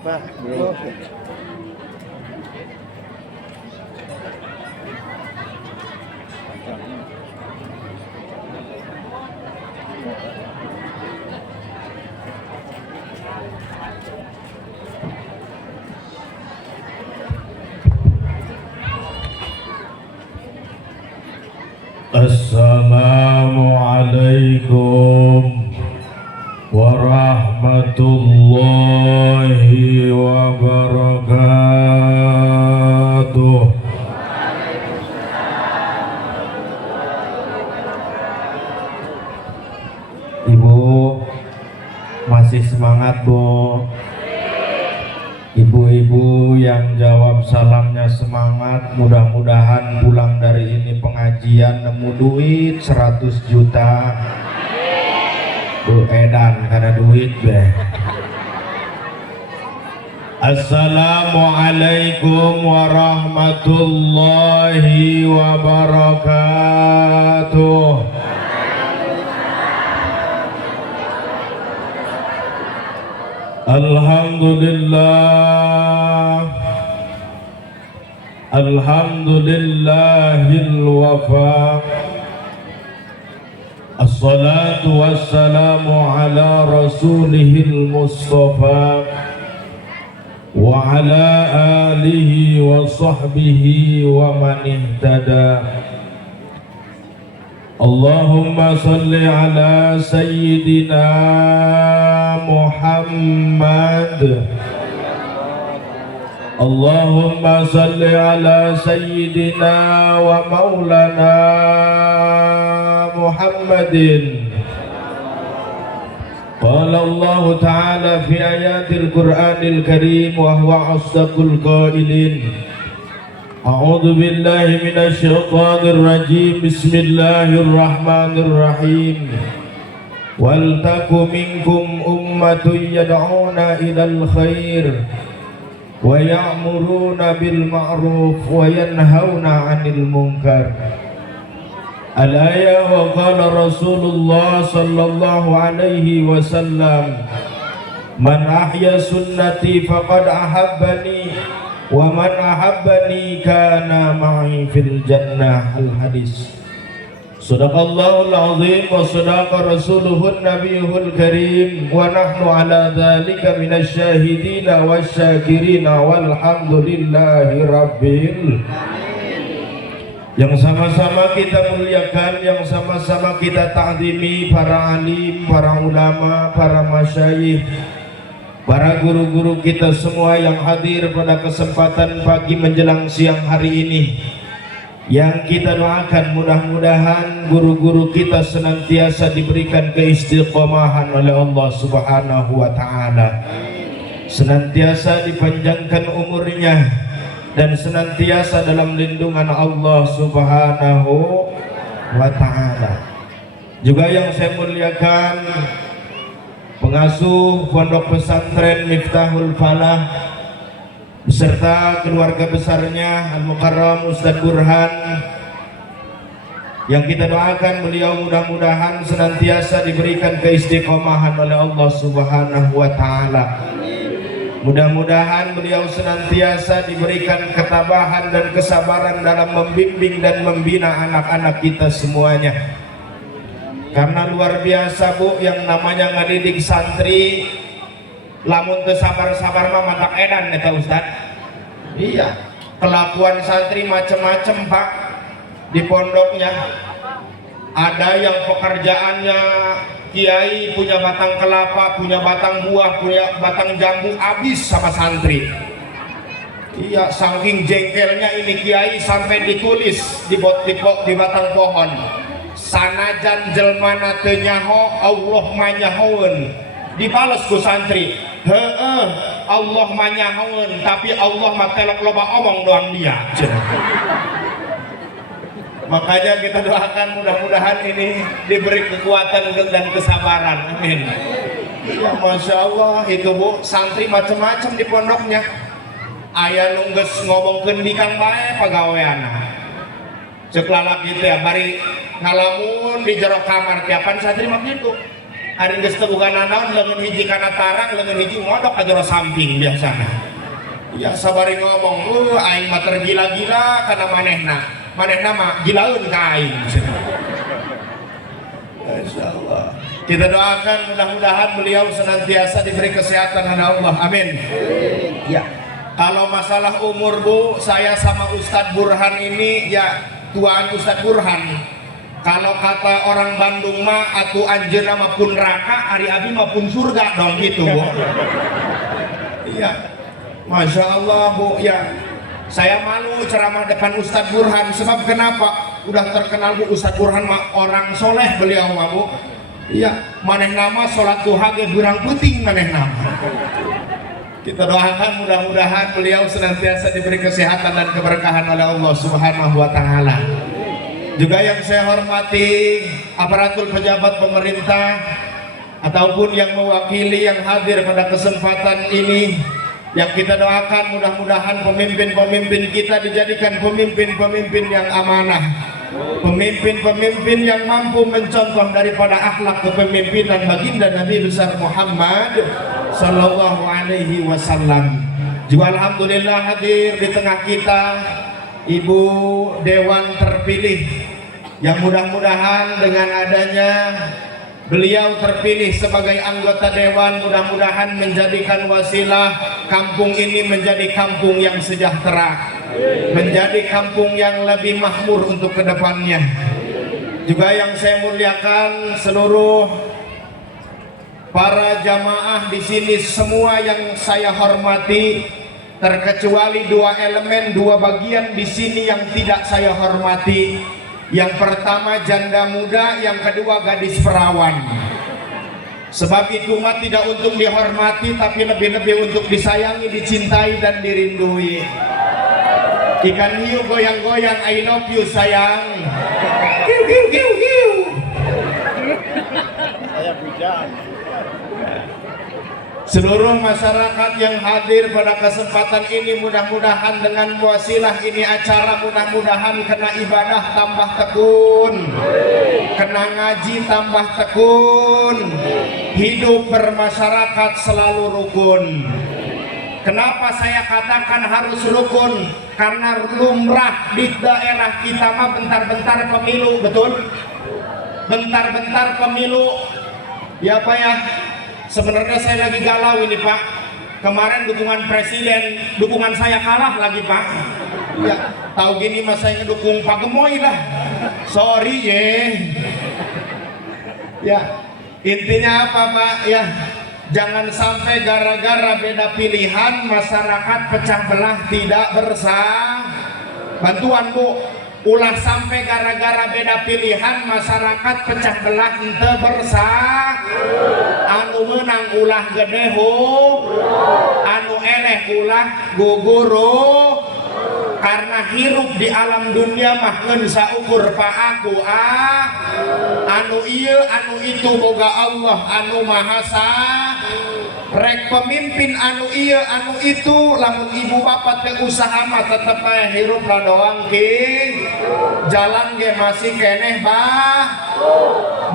Pak. Oh. Assalamualaikum warahmatullahi wabarakatuh. Ibu masih semangat, Bu? Ibu-ibu yang jawab salamnya semangat, mudah-mudahan pulang dari ini pengajian nemu duit 100 juta. Bu edan karena duit deh. Assalamualaikum warahmatullahi wabarakatuh. Alhamdulillahil wafa. Assalatu wassalamu ala rasulihil mustafa wa ala alihi wa sahbihi wa man ihtada. Allahumma salli ala sayyidina Muhammad. Allahumma salli ala sayyidina wa maulana Muhammadin. Qala Allah Ta'ala fi ayatil Qur'anil Karim wa huwa asdaqul qailin. A'udzu billahi minasy syaithanir rajim. Bismillahirrahmanirrahim. Wal takum minkum ummatun yad'una ilal khair wa ya'muruna bil ma'ruf wa yanhauna 'anil munkar. Al-ayah wa qala Rasulullah sallallahu alaihi wasallam, man ahya sunnati faqad ahabbani wa man ahabbani kana ma'i fil jannah. Al-hadis. Sadaqallahul azim wa sadaqa rasuluhun nabiyul karim wa nahnu ala dhalika minasy syahidina wasyakirina walhamdulillahi rabbil. Yang sama-sama kita muliakan, yang sama-sama kita ta'zimi para alim, para ulama, para masyayikh, para guru-guru kita semua yang hadir pada kesempatan pagi menjelang siang hari ini. Yang kita doakan mudah-mudahan guru-guru kita senantiasa diberikan keistiqomahan oleh Allah Subhanahu wa Ta'ala, senantiasa dipanjangkan umurnya dan senantiasa dalam lindungan Allah Subhanahu wa Ta'ala. Juga yang saya muliakan pengasuh Pondok Pesantren Miftahul Falah beserta keluarga besarnya Al-Mukarram Ustadz Burhan, yang kita doakan beliau mudah-mudahan senantiasa diberikan keistiqomahan oleh Allah Subhanahu wa Ta'ala. Mudah-mudahan beliau senantiasa diberikan ketabahan dan kesabaran dalam membimbing dan membina anak-anak kita semuanya. Karena luar biasa, Bu, yang namanya ngadidik santri lamun teu sabar-sabar mah matak edan eta Ustad. Iya, kelakuan santri macem-macem, Pak, di pondoknya. Ada yang pekerjaannya kiai punya batang kelapa, punya batang buah, punya batang jambu, habis sama santri. Iya, saking jengkelnya ini kiai sampai ditulis di batang pohon, sanajan jelmana teu nyaho Allah manyahoeun. Dibales ku santri, heeh, Allah manyahoeun, tapi Allah mah telok loba omong doang dia. Makanya kita doakan mudah-mudahan ini diberi kekuatan dan kesabaran. Amin. Ya, Masya Allah, itu Bu, santri macam-macam di pondoknya. Aya nungges ngomongkeun di kang bae pagaweana. Cek lalaki teh bari ngalamun di jero kamar tiapan santri mah gitu. hari geus teu bukan naon leungeun hiji kana tarang leungeun hiji ngodok ka jero samping biasana. Ya sabari ngomong aing mah tergila-gila kana manehna mah gilaeun ka aing. Masyaallah. Kita doakan mudah-mudahan beliau senantiasa diberi kesehatan oleh Allah. Amin. Ya. Kalau masalah umur Bu, saya sama Ustadz Burhan ini ya tuaan Ustadz Burhan. Kalau kata orang Bandung mah atuh anjeunna mah pun neraka, ari abi mah pun surga dong gitu Bu. Iya. Masya Allah Bu, ya. Saya malu ceramah depan Ustadz Burhan sebab kenapa? Udah terkenal Bu Ustadz Burhan mah orang soleh beliau mah Bu. Iya, maneh nama sholat duha ge birang puting maneh nama. Kita doakan mudah-mudahan beliau senantiasa diberi kesehatan dan keberkahan oleh Allah Subhanahu wa taala. Juga yang saya hormati aparatur pejabat pemerintah ataupun yang mewakili yang hadir pada kesempatan ini, yang kita doakan mudah-mudahan pemimpin-pemimpin kita dijadikan pemimpin-pemimpin yang amanah, pemimpin-pemimpin yang mampu mencontoh daripada akhlak kepemimpinan baginda Nabi besar Muhammad sallallahu alaihi wasallam. Juga alhamdulillah hadir di tengah kita Ibu Dewan terpilih yang mudah-mudahan dengan adanya beliau terpilih sebagai anggota dewan, mudah-mudahan menjadikan wasilah kampung ini menjadi kampung yang sejahtera, menjadi kampung yang lebih makmur untuk kedepannya. Juga yang saya muliakan seluruh para jamaah di sini semua yang saya hormati, terkecuali dua elemen, dua bagian di sini yang tidak saya hormati. Yang pertama janda muda, yang kedua gadis perawan. Sebab itu mah tidak untuk dihormati tapi lebih-lebih untuk disayangi, dicintai dan dirindui. Ikan hiu goyang-goyang, I love you sayang. Hiu hiu hiu hiu. Seluruh masyarakat yang hadir pada kesempatan ini, mudah-mudahan dengan wasilah ini acara, mudah-mudahan kena ibadah tambah tekun, kena ngaji tambah tekun, hidup bermasyarakat selalu rukun. Kenapa saya katakan harus rukun? Karena lumrah di daerah kita mah bentar-bentar pemilu, betul? Bentar-bentar pemilu. Ya Pak ya, sebenarnya saya lagi galau ini Pak. Kemarin dukungan presiden, dukungan saya kalah lagi Pak. Ya, tahu gini mas saya ngedukung Pak Gemoy lah. Sorry ye. Ya, intinya apa Pak? Ya, jangan sampai gara-gara beda pilihan masyarakat pecah belah tidak bersah. Bantuan Bu, ulah sampai gara-gara beda pilihan masyarakat pecah belah ente bersah. Anu menang ulah gede hu, anu eleh ulah guguru. Karena hirup di alam dunia mah ngeun saukur pa aku anu ieu anu itu boga Allah anu maha sah. Rek pemimpin anu ieu anu itu lamun ibu bapak teh usaha mah tetep aya hirup lah doang ki. Jalan ge masih keneh bah.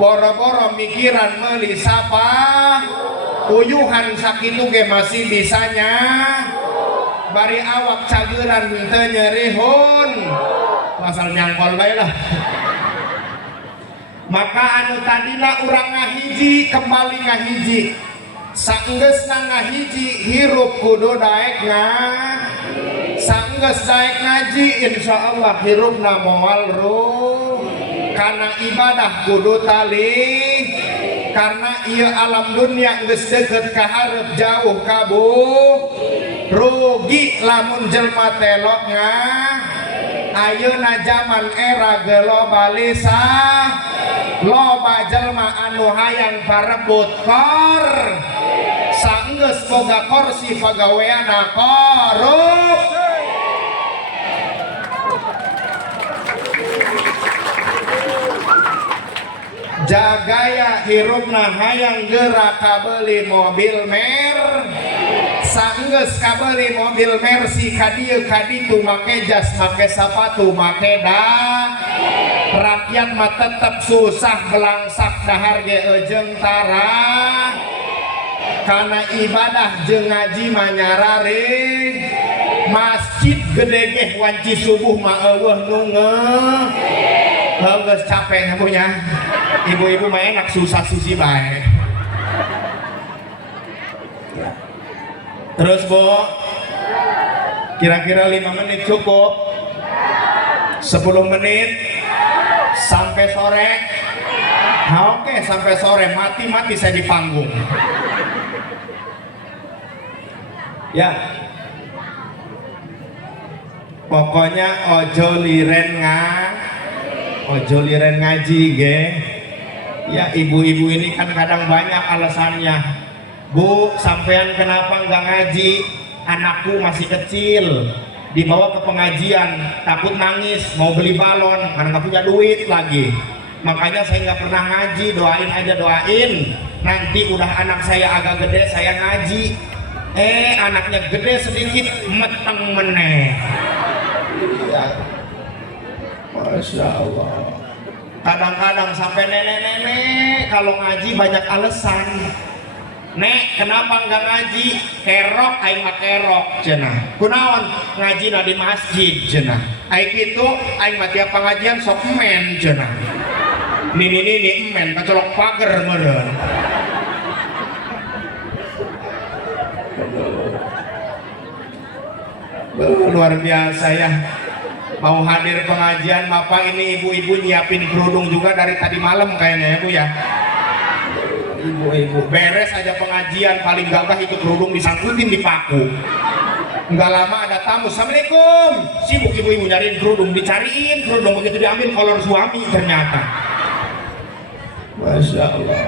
Boro-boro mikiran meuli sapa. Uyuhan sakitu ge masih bisanya. Bari awak cageran teu nyerihun. Pasal nyangkol bae lah. Maka anu tadina urang ngahiji kembali ngahiji. Saenggeusna ngahiji hirup kudu daek saenggeus daek ngaji insyaallah hirupna moal ruh. Kana ibadah kudu tali. Karena ieu alam dunia geus deukeut ka hareup jauh kabu. Rugi lamun jelma telok ayeuna zaman era globalisa. Loba jelma anu hayang parebut kor. Saenggeus boga kursi pagaweana korup. Jagaya hirupna hayang geura kabeli mobil mer. Saenggeus kabeli mobil Mercy ka dieu ka ditu make jas make sapatu make rakyat mah tetap susah belangsak dahar ge ejeng tara karena ibadah jeung ngaji mah nyarare masjid gede ge wanci subuh mah eueuh nu geus capek punya ibu-ibu mah enak susah susi bae. Terus Bu, kira-kira 5 menit cukup? 10 menit sampai sore? Nah, oke, sampai sore mati-mati saya di panggung. Ya, pokoknya ojo liren ngaji ge. Ya, ibu-ibu ini kan kadang banyak alasannya. Bu, sampean kenapa nggak ngaji? Anakku masih kecil, dibawa ke pengajian, takut nangis, mau beli balon, karena nggak punya duit lagi. Makanya saya nggak pernah ngaji, doain aja doain. Nanti udah anak saya agak gede, saya ngaji. Anaknya gede sedikit, meteng meneh. Ya. Masya Allah. Kadang-kadang sampai nenek-nenek kalau ngaji banyak alasan. Nek, kenapa nggak ngaji? Kerok, aing mah kerok, cenah. Kunaon ngaji di masjid, cenah. Aing itu, aing mah tiap pengajian sok men, cenah. Nini men, kecolok pager meureun. Luar biasa ya. Mau hadir pengajian, Bapak ini ibu-ibu nyiapin kerudung juga dari tadi malam kayaknya ya Bu ya. Ibu-ibu beres aja pengajian paling gagah itu kerudung disangkutin di paku. Enggak lama ada tamu, Assalamualaikum. Sibuk ibu-ibu nyariin kerudung, dicariin kerudung, begitu diambil kolor suami ternyata. Masya Allah.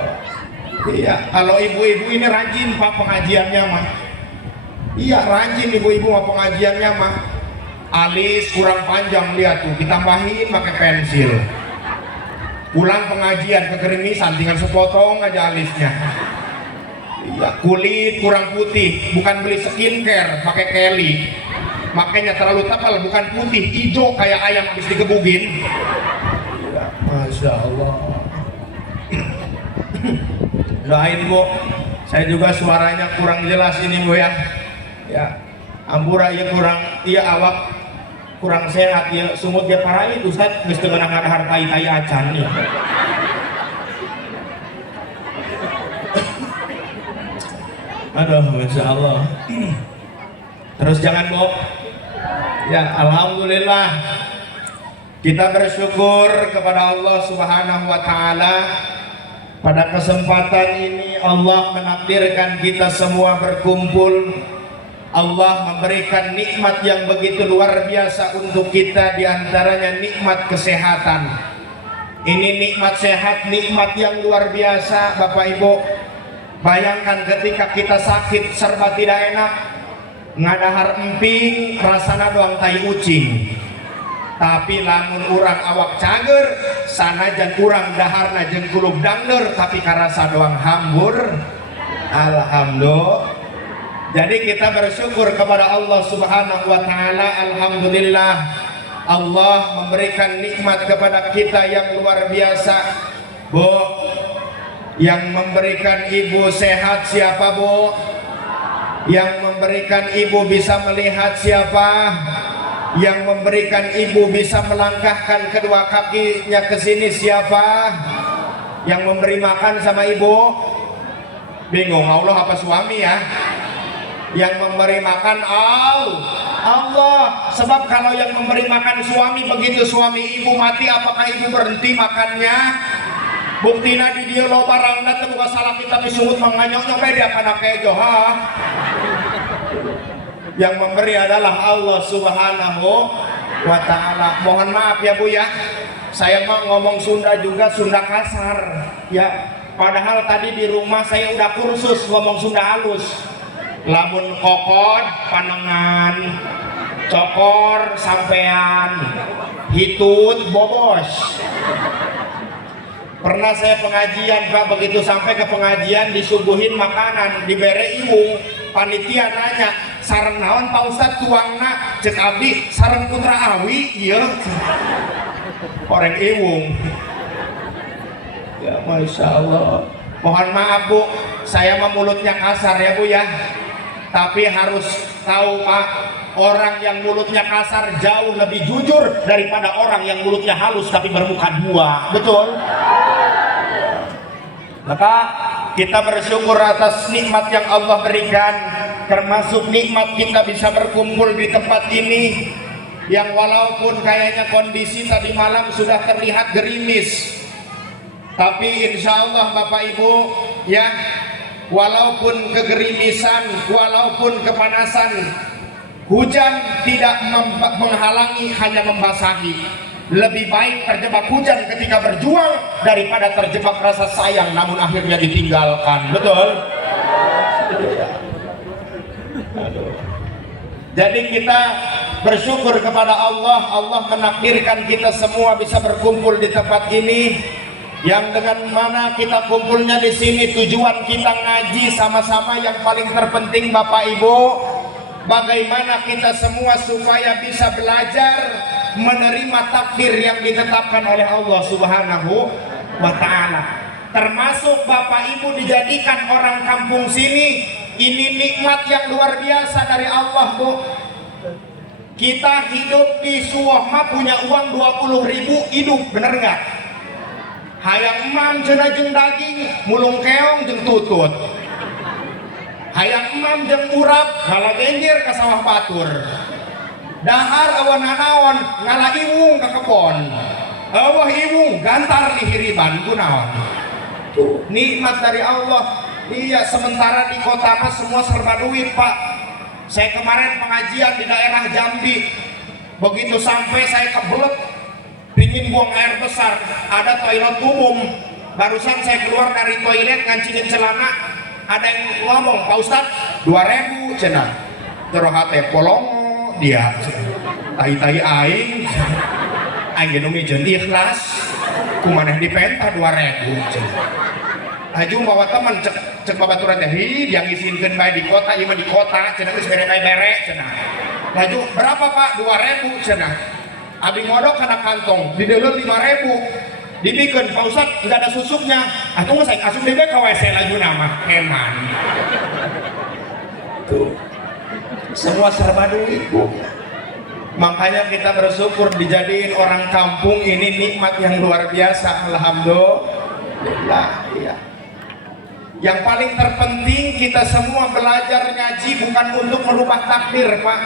Iya, kalau ibu-ibu ini rajin Pak pengajiannya mah. Iya, rajin ibu-ibu mah pengajiannya mah. Alis kurang panjang, lihat tuh, ditambahin pakai pensil. Pulang pengajian kegerimisan, tinggal sepotong aja alisnya. Iya, kulit kurang putih, bukan beli skincare, pakai Kelly. Makanya terlalu tebal, bukan putih, hijau kayak ayam habis digebugin. Ya, Masya Allah. Doain Bu, saya juga suaranya kurang jelas ini Bu ya. Ya, ampura ya kurang, iya awak kurang sehat ya, sumut dia parah itu Ustaz, geus teu ngeunang hartai tai acan ya. Aduh, Masya Allah. Terus jangan Bu. Ya, alhamdulillah kita bersyukur kepada Allah Subhanahu wa taala. Pada kesempatan ini Allah menakdirkan kita semua berkumpul. Allah memberikan nikmat yang begitu luar biasa untuk kita, diantaranya nikmat kesehatan. Ini nikmat sehat, nikmat yang luar biasa Bapak Ibu. Bayangkan ketika kita sakit serba tidak enak, ngadahar emping rasana doang tai ucing. Tapi lamun urang awak cager, sanajan urang daharna jeung kulub dangder, tapi karasa doang hambur. Alhamdulillah. Jadi kita bersyukur kepada Allah Subhanahu wa taala. Alhamdulillah Allah memberikan nikmat kepada kita yang luar biasa. Bu, yang memberikan ibu sehat siapa Bu? Yang memberikan ibu bisa melihat siapa? Yang memberikan ibu bisa melangkahkan kedua kakinya ke sini siapa? Yang memberi makan sama ibu? Bingung Allah apa suami ya? Yang memberi makan Allah. Sebab kalau yang memberi makan suami, begitu suami ibu mati, apakah ibu berhenti makannya? Buktina di dia lo barangna teu buka salah kita pisungut manganyong dia kana kejo ha. Yang memberi adalah Allah Subhanahu wa taala. Mohon maaf ya Bu ya. Saya mau ngomong Sunda juga, Sunda kasar ya. Padahal tadi di rumah saya udah kursus ngomong Sunda halus. Lamun kokod panengan, cokor sampean, hitut bobos. Pernah saya pengajian Pak, begitu sampai ke pengajian disuguhin makanan, dibere ibu, panitia nanya, sareng naon Pak Ustad tuangna? Cek abdi sareng putra awi, iya. orang iwung. Ya Masya Allah. Mohon maaf Bu, saya mah mulutnya kasar ya Bu ya. Tapi harus tahu Pak, orang yang mulutnya kasar jauh lebih jujur daripada orang yang mulutnya halus tapi bermuka dua. Betul? Maka kita bersyukur atas nikmat yang Allah berikan, termasuk nikmat kita bisa berkumpul di tempat ini yang walaupun kayaknya kondisi tadi malam sudah terlihat gerimis, tapi insya Allah Bapak Ibu ya, walaupun kegerimisan, walaupun kepanasan, hujan tidak menghalangi, hanya membasahi. Lebih baik terjebak hujan ketika berjuang daripada terjebak rasa sayang namun akhirnya ditinggalkan. Betul? Jadi kita bersyukur kepada Allah. Allah menakdirkan kita semua bisa berkumpul di tempat ini, yang dengan mana kita kumpulnya di sini tujuan kita ngaji sama-sama. Yang paling terpenting Bapak Ibu, bagaimana kita semua supaya bisa belajar menerima takdir yang ditetapkan oleh Allah Subhanahu wa Ta'ala. Termasuk Bapak Ibu dijadikan orang kampung sini, ini nikmat yang luar biasa dari Allah Bu. Kita hidup di Suwohma punya uang 20.000 hidup, bener nggak? Hayang emam cenah jeung daging, mulung keong jeung tutut. Hayang emam jeung urap, ngalagenjer ka sawah batur. Dahar awan naon ngalah iwung ke kebon, awah iwung gantar di hiriban kunaon. Tuh nikmat dari Allah. Iya, sementara di kota mah semua serba duit Pak. Saya kemarin pengajian di daerah Jambi, begitu sampai saya kebelet pingin buang air besar, ada toilet umum. Barusan saya keluar dari toilet ngancingin celana, ada yang ngomong, Pak Ustadz 2.000 cenah. Terus hati polong dia tai-tai aing aing mijeun ikhlas kumaneh dipenta 2.000 aju bawa teman cek babaturan teh hi yang ngisinkeun bae di kota ieu mah di kota cenah geus bere-bere cenah laju berapa Pak 2.000 cenah abi ngodok kana kantong dideuleur 5.000 dibikeun Pak Ustadz enggak ada susuknya atuh geus aing asup deui ka WC laju nama eman tuh semua serba duit Bu. Makanya kita bersyukur dijadiin orang kampung ini nikmat yang luar biasa. Alhamdulillah ya. Yang paling terpenting kita semua belajar ngaji bukan untuk merubah takdir Pak,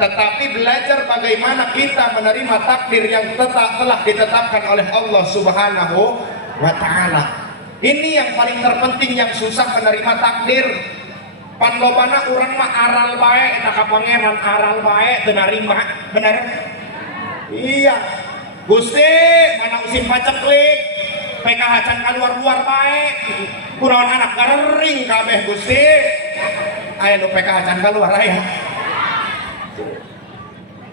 tetapi belajar bagaimana kita menerima takdir yang telah ditetapkan oleh Allah Subhanahu wa Ta'ala. Ini yang paling terpenting, yang susah menerima takdir. Panlobana urang mah aral bae eta ka pangeran, aral bae teu narima, bener? Iya. Gusti, mana usin paceklik, PKH can kaluar-luar bae. Kunaon anak garering kabeh Gusti. Aya nu PKH can kaluar aya.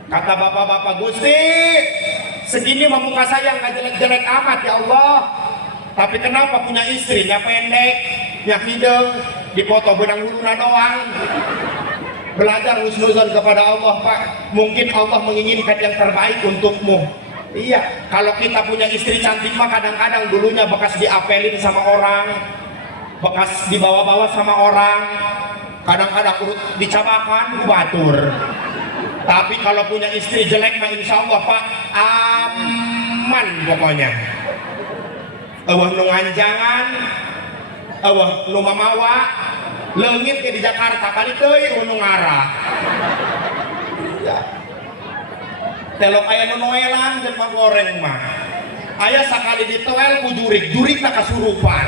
Kata bapak-bapak, Gusti, segini mah muka saya nggak jelek-jelek amat ya Allah. Tapi kenapa punya istrinya pendek, nya hidung, dipoto benang huluna doang. Belajar husnuzon kepada Allah Pak. Mungkin Allah menginginkan yang terbaik untukmu. Iya, kalau kita punya istri cantik mah kadang-kadang dulunya bekas diapelin sama orang, bekas dibawa-bawa sama orang, kadang-kadang urut dicabakan batur. Tapi kalau punya istri jelek mah insya Allah Pak aman pokoknya. Eueuh nu nganjangan, eueuh nu mamawa, leungit ke di Jakarta balik deui nu ngarah. Ya. Telok aya nu noelan jeung goreng mah. Aya sakali ditoel ku jurik-jurikna kasurupan.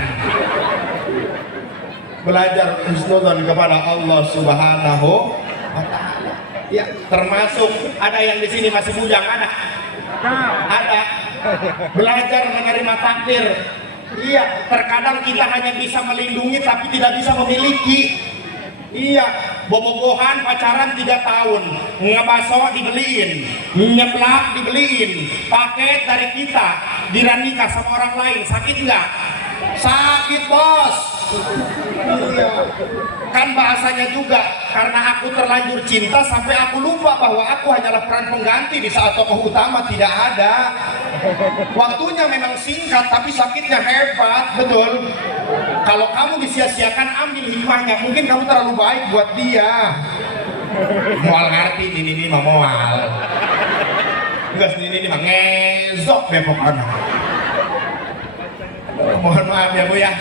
Belajar husnuzon kepada Allah Subhanahu wa Ta'ala. Ya, termasuk ada yang di sini masih bujang ada. Ada. Belajar menerima takdir. Iya, terkadang kita hanya bisa melindungi tapi tidak bisa memiliki. Iya, bobogohan pacaran 3 tahun, ngebaso dibeliin, nyeplak dibeliin, paket dari kita, diranikah sama orang lain, sakit nggak? Sakit bos. Iya. Kan bahasanya juga, karena aku terlanjur cinta sampai aku lupa bahwa aku hanyalah peran pengganti di saat tokoh utama tidak ada. Waktunya memang singkat tapi sakitnya hebat, betul. Kalau kamu disia-siakan, ambil hikmahnya. Mungkin kamu terlalu baik buat dia. Mual ngerti ini mah mual. Enggak ini mah ngezok deh pokoknya. Mohon maaf ya Bu ya.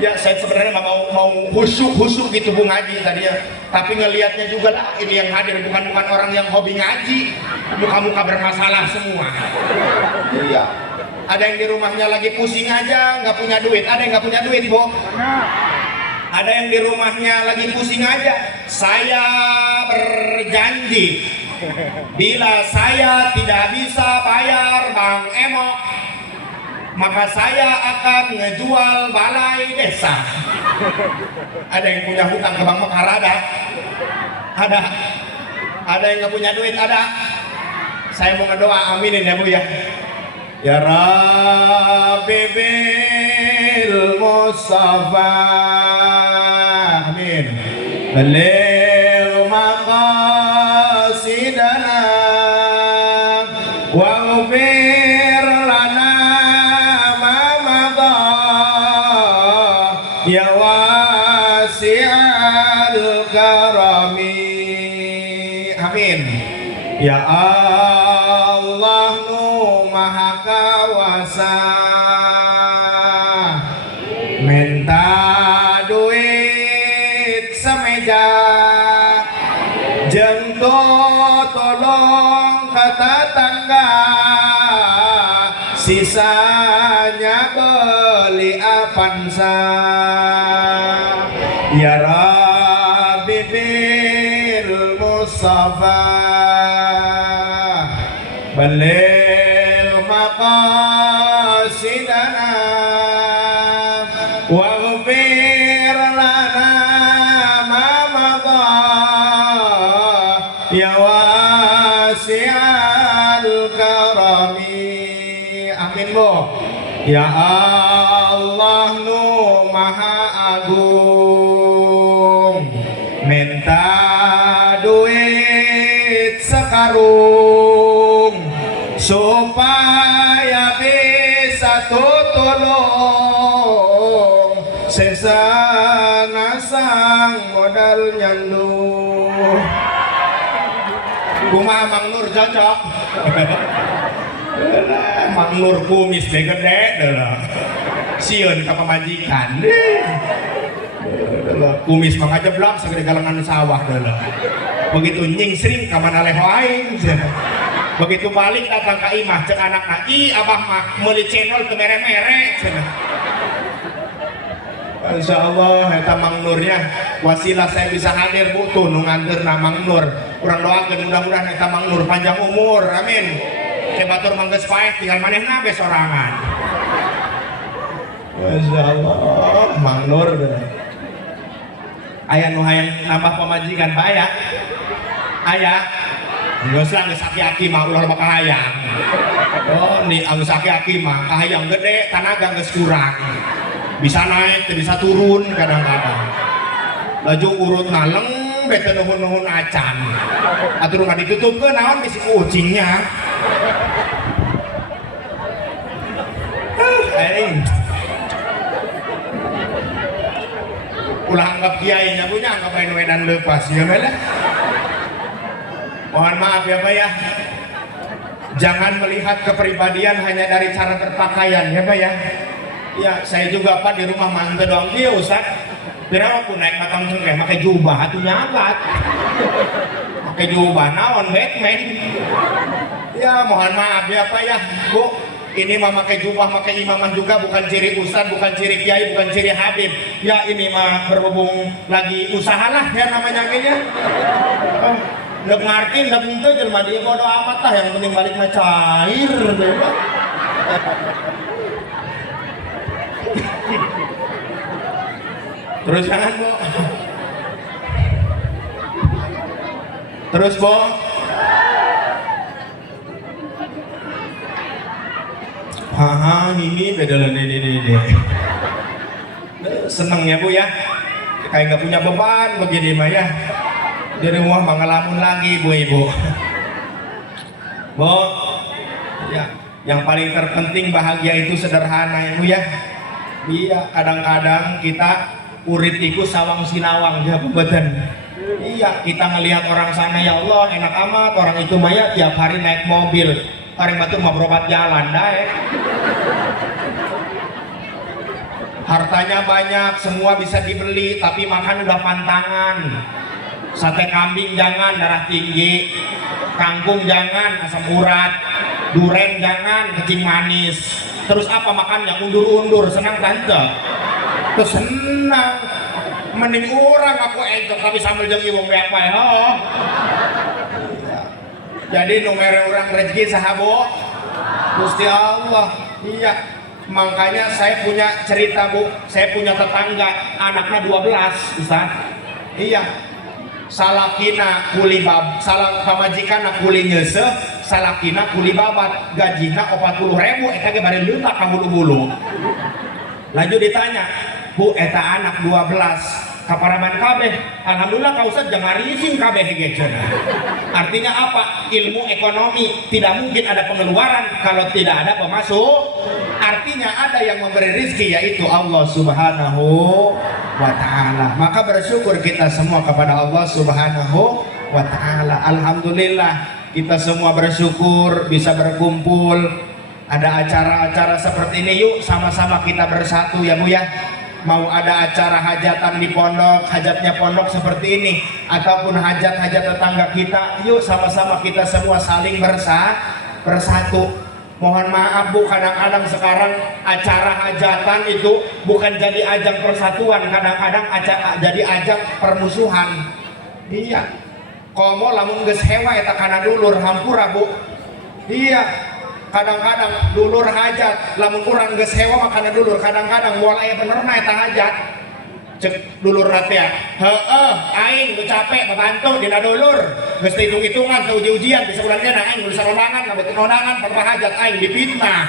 Ya saya sebenarnya mau husuk gitu Bu ngaji tadi ya. Tapi ngelihatnya juga lah ini yang hadir bukan orang yang hobi ngaji. Muka-muka bermasalah semua. Iya. Ada yang di rumahnya lagi pusing aja, nggak punya duit. Ada yang nggak punya duit, Bu? Ada yang di rumahnya lagi pusing aja. Saya berjanji, bila saya tidak bisa bayar Bang Emok, maka saya akan ngejual balai desa. Ada yang punya hutang ke Bang Mekar? Ada. Ada yang nggak punya duit? Ada. Saya mau ngedoa, aminin ya Bu ya. Ya Rabbi bil Mustafa, amin. Balil maqasidana wa ghfir lana ma madha ya wasi'al karami, amin. Ya Allah nu maha kawasa, minta duit semeja, jeung tolong ke tetangga, sisanya beli Avanza. Ya Rabbi bil Mustafa, balil maqasidana waghfir lana ma madha ya wasi'al karami, amin Bu. Ya Allah nu maha agung, minta duit sekarung supaya bisa tutulung sesana sang modal nyandu. Kumaha Mang Nur cocok? Mang Nur kumis deh gede dah. Sieun ka pamajikan. Kumis mah ngajeblak sagede galengan sawah dah. Begitu nyingsring ka mana leho aing. Begitu balik datang ke imah cek anak i abah mah meuli channel teu mere-mere cenah. Insyaallah eta Mang Nurnya wasilah saya bisa hadir Bu tuh nu nganterna Mang Nur. Urang doakeun mudah-mudahan eta Mang Nur panjang umur, amin. Ke batur manggeus paeh tinggal manehna ge sorangan. Insyaallah Mang Nur aya nu hayang nambah pamajikan bae ya. Aya geus lah geus aki-aki mah ulah bakal hayang. Oh, ni geus aki-aki mah kahayang gede, tanaga geus kurang. Bisa naik, bisa turun kadang-kadang. Laju urut ngaleng, bete nuhun-nuhun acan. Atur nggak ditutupkeun naon bisi kucingnya. Ulah anggap kiainya punya, anggap main wedan lepas ya belah. Mohon maaf ya Pak ya. Jangan melihat kepribadian hanya dari cara berpakaian ya Pak ya. Ya saya juga Pak di rumah mantu doang dia Ustaz. Birawa pun naik matang cengkeh pakai jubah atuh nyabat. Pakai jubah naon Batman. Ya mohon maaf ya Pak ya Bu. Ini mah pakai jubah, pakai imamah juga bukan ciri Ustaz, bukan ciri kiai, bukan ciri Habib. Ya ini mah berhubung lagi usaha lah ya namanya kayaknya. Lek ngartin, lek ente jelema dia bodo amat lah, yang penting balik mah cair. Terus jangan Bu. Terus Bu. Haha ini beda lah ini. Seneng ya Bu ya. Kayak nggak punya beban begini mah ya. Di rumah mah ngelamun lagi Bu Ibu. Bu. Ya. Yang paling terpenting bahagia itu sederhana ya Bu ya. Iya, kadang-kadang kita urip iku sawang sinawang ya beten. Iya, kita ngelihat orang sana ya Allah enak amat, orang itu maya tiap hari naik mobil, orang batur mau berobat jalan daek. Hartanya banyak, semua bisa dibeli, tapi makan udah pantangan. Sate kambing jangan, darah tinggi. Kangkung jangan, asam urat. Duren jangan, kencing manis. Terus apa makannya? Undur-undur, senang tante. Terus senang. Mending orang aku entok tapi sambil jeung ibu berapa ya. Jadi nomor orang rezeki sahabo Gusti Allah. Iya. Makanya saya punya cerita Bu, saya punya tetangga anaknya 12 Ustaz. Iya. Salakina kuli bab, salah pamajikan kuli nyese, salakina kuli babat, gajina 40.000 eta ge bari leutak ka bulu-bulu. Lanjut ditanya, Bu eta anak 12 kaparaman kabeh, alhamdulillah ka Ustaz jangan rising kabeh ge cenah. Artinya apa? Ilmu ekonomi tidak mungkin ada pengeluaran kalau tidak ada pemasuk. Artinya ada yang memberi rezeki yaitu Allah Subhanahu wa ta'ala. Maka bersyukur kita semua kepada Allah Subhanahu wa ta'ala. Alhamdulillah kita semua bersyukur bisa berkumpul. Ada acara-acara seperti ini, yuk sama-sama kita bersatu ya Bu ya. Mau ada acara hajatan di pondok, hajatnya pondok seperti ini, ataupun hajat-hajat tetangga kita, yuk sama-sama kita semua saling bersatu. Mohon maaf Bu, kadang-kadang sekarang acara hajatan itu bukan jadi ajang persatuan, kadang-kadang jadi ajang permusuhan. Iya, komo lamun geus hewa eta kana dulur hampura Bu. Iya, kadang-kadang dulur hajat lamun kurang geus hewa makana dulur, kadang-kadang moal aya bener na eta hajat. Cek dulur teh ya, heeh aing nu capek membantu dina dulur geus hitung-hitungan teu uji-ujian bisa bulan kana aing geus sarondangan kabeh kondangan pernah hajat aing dipitnah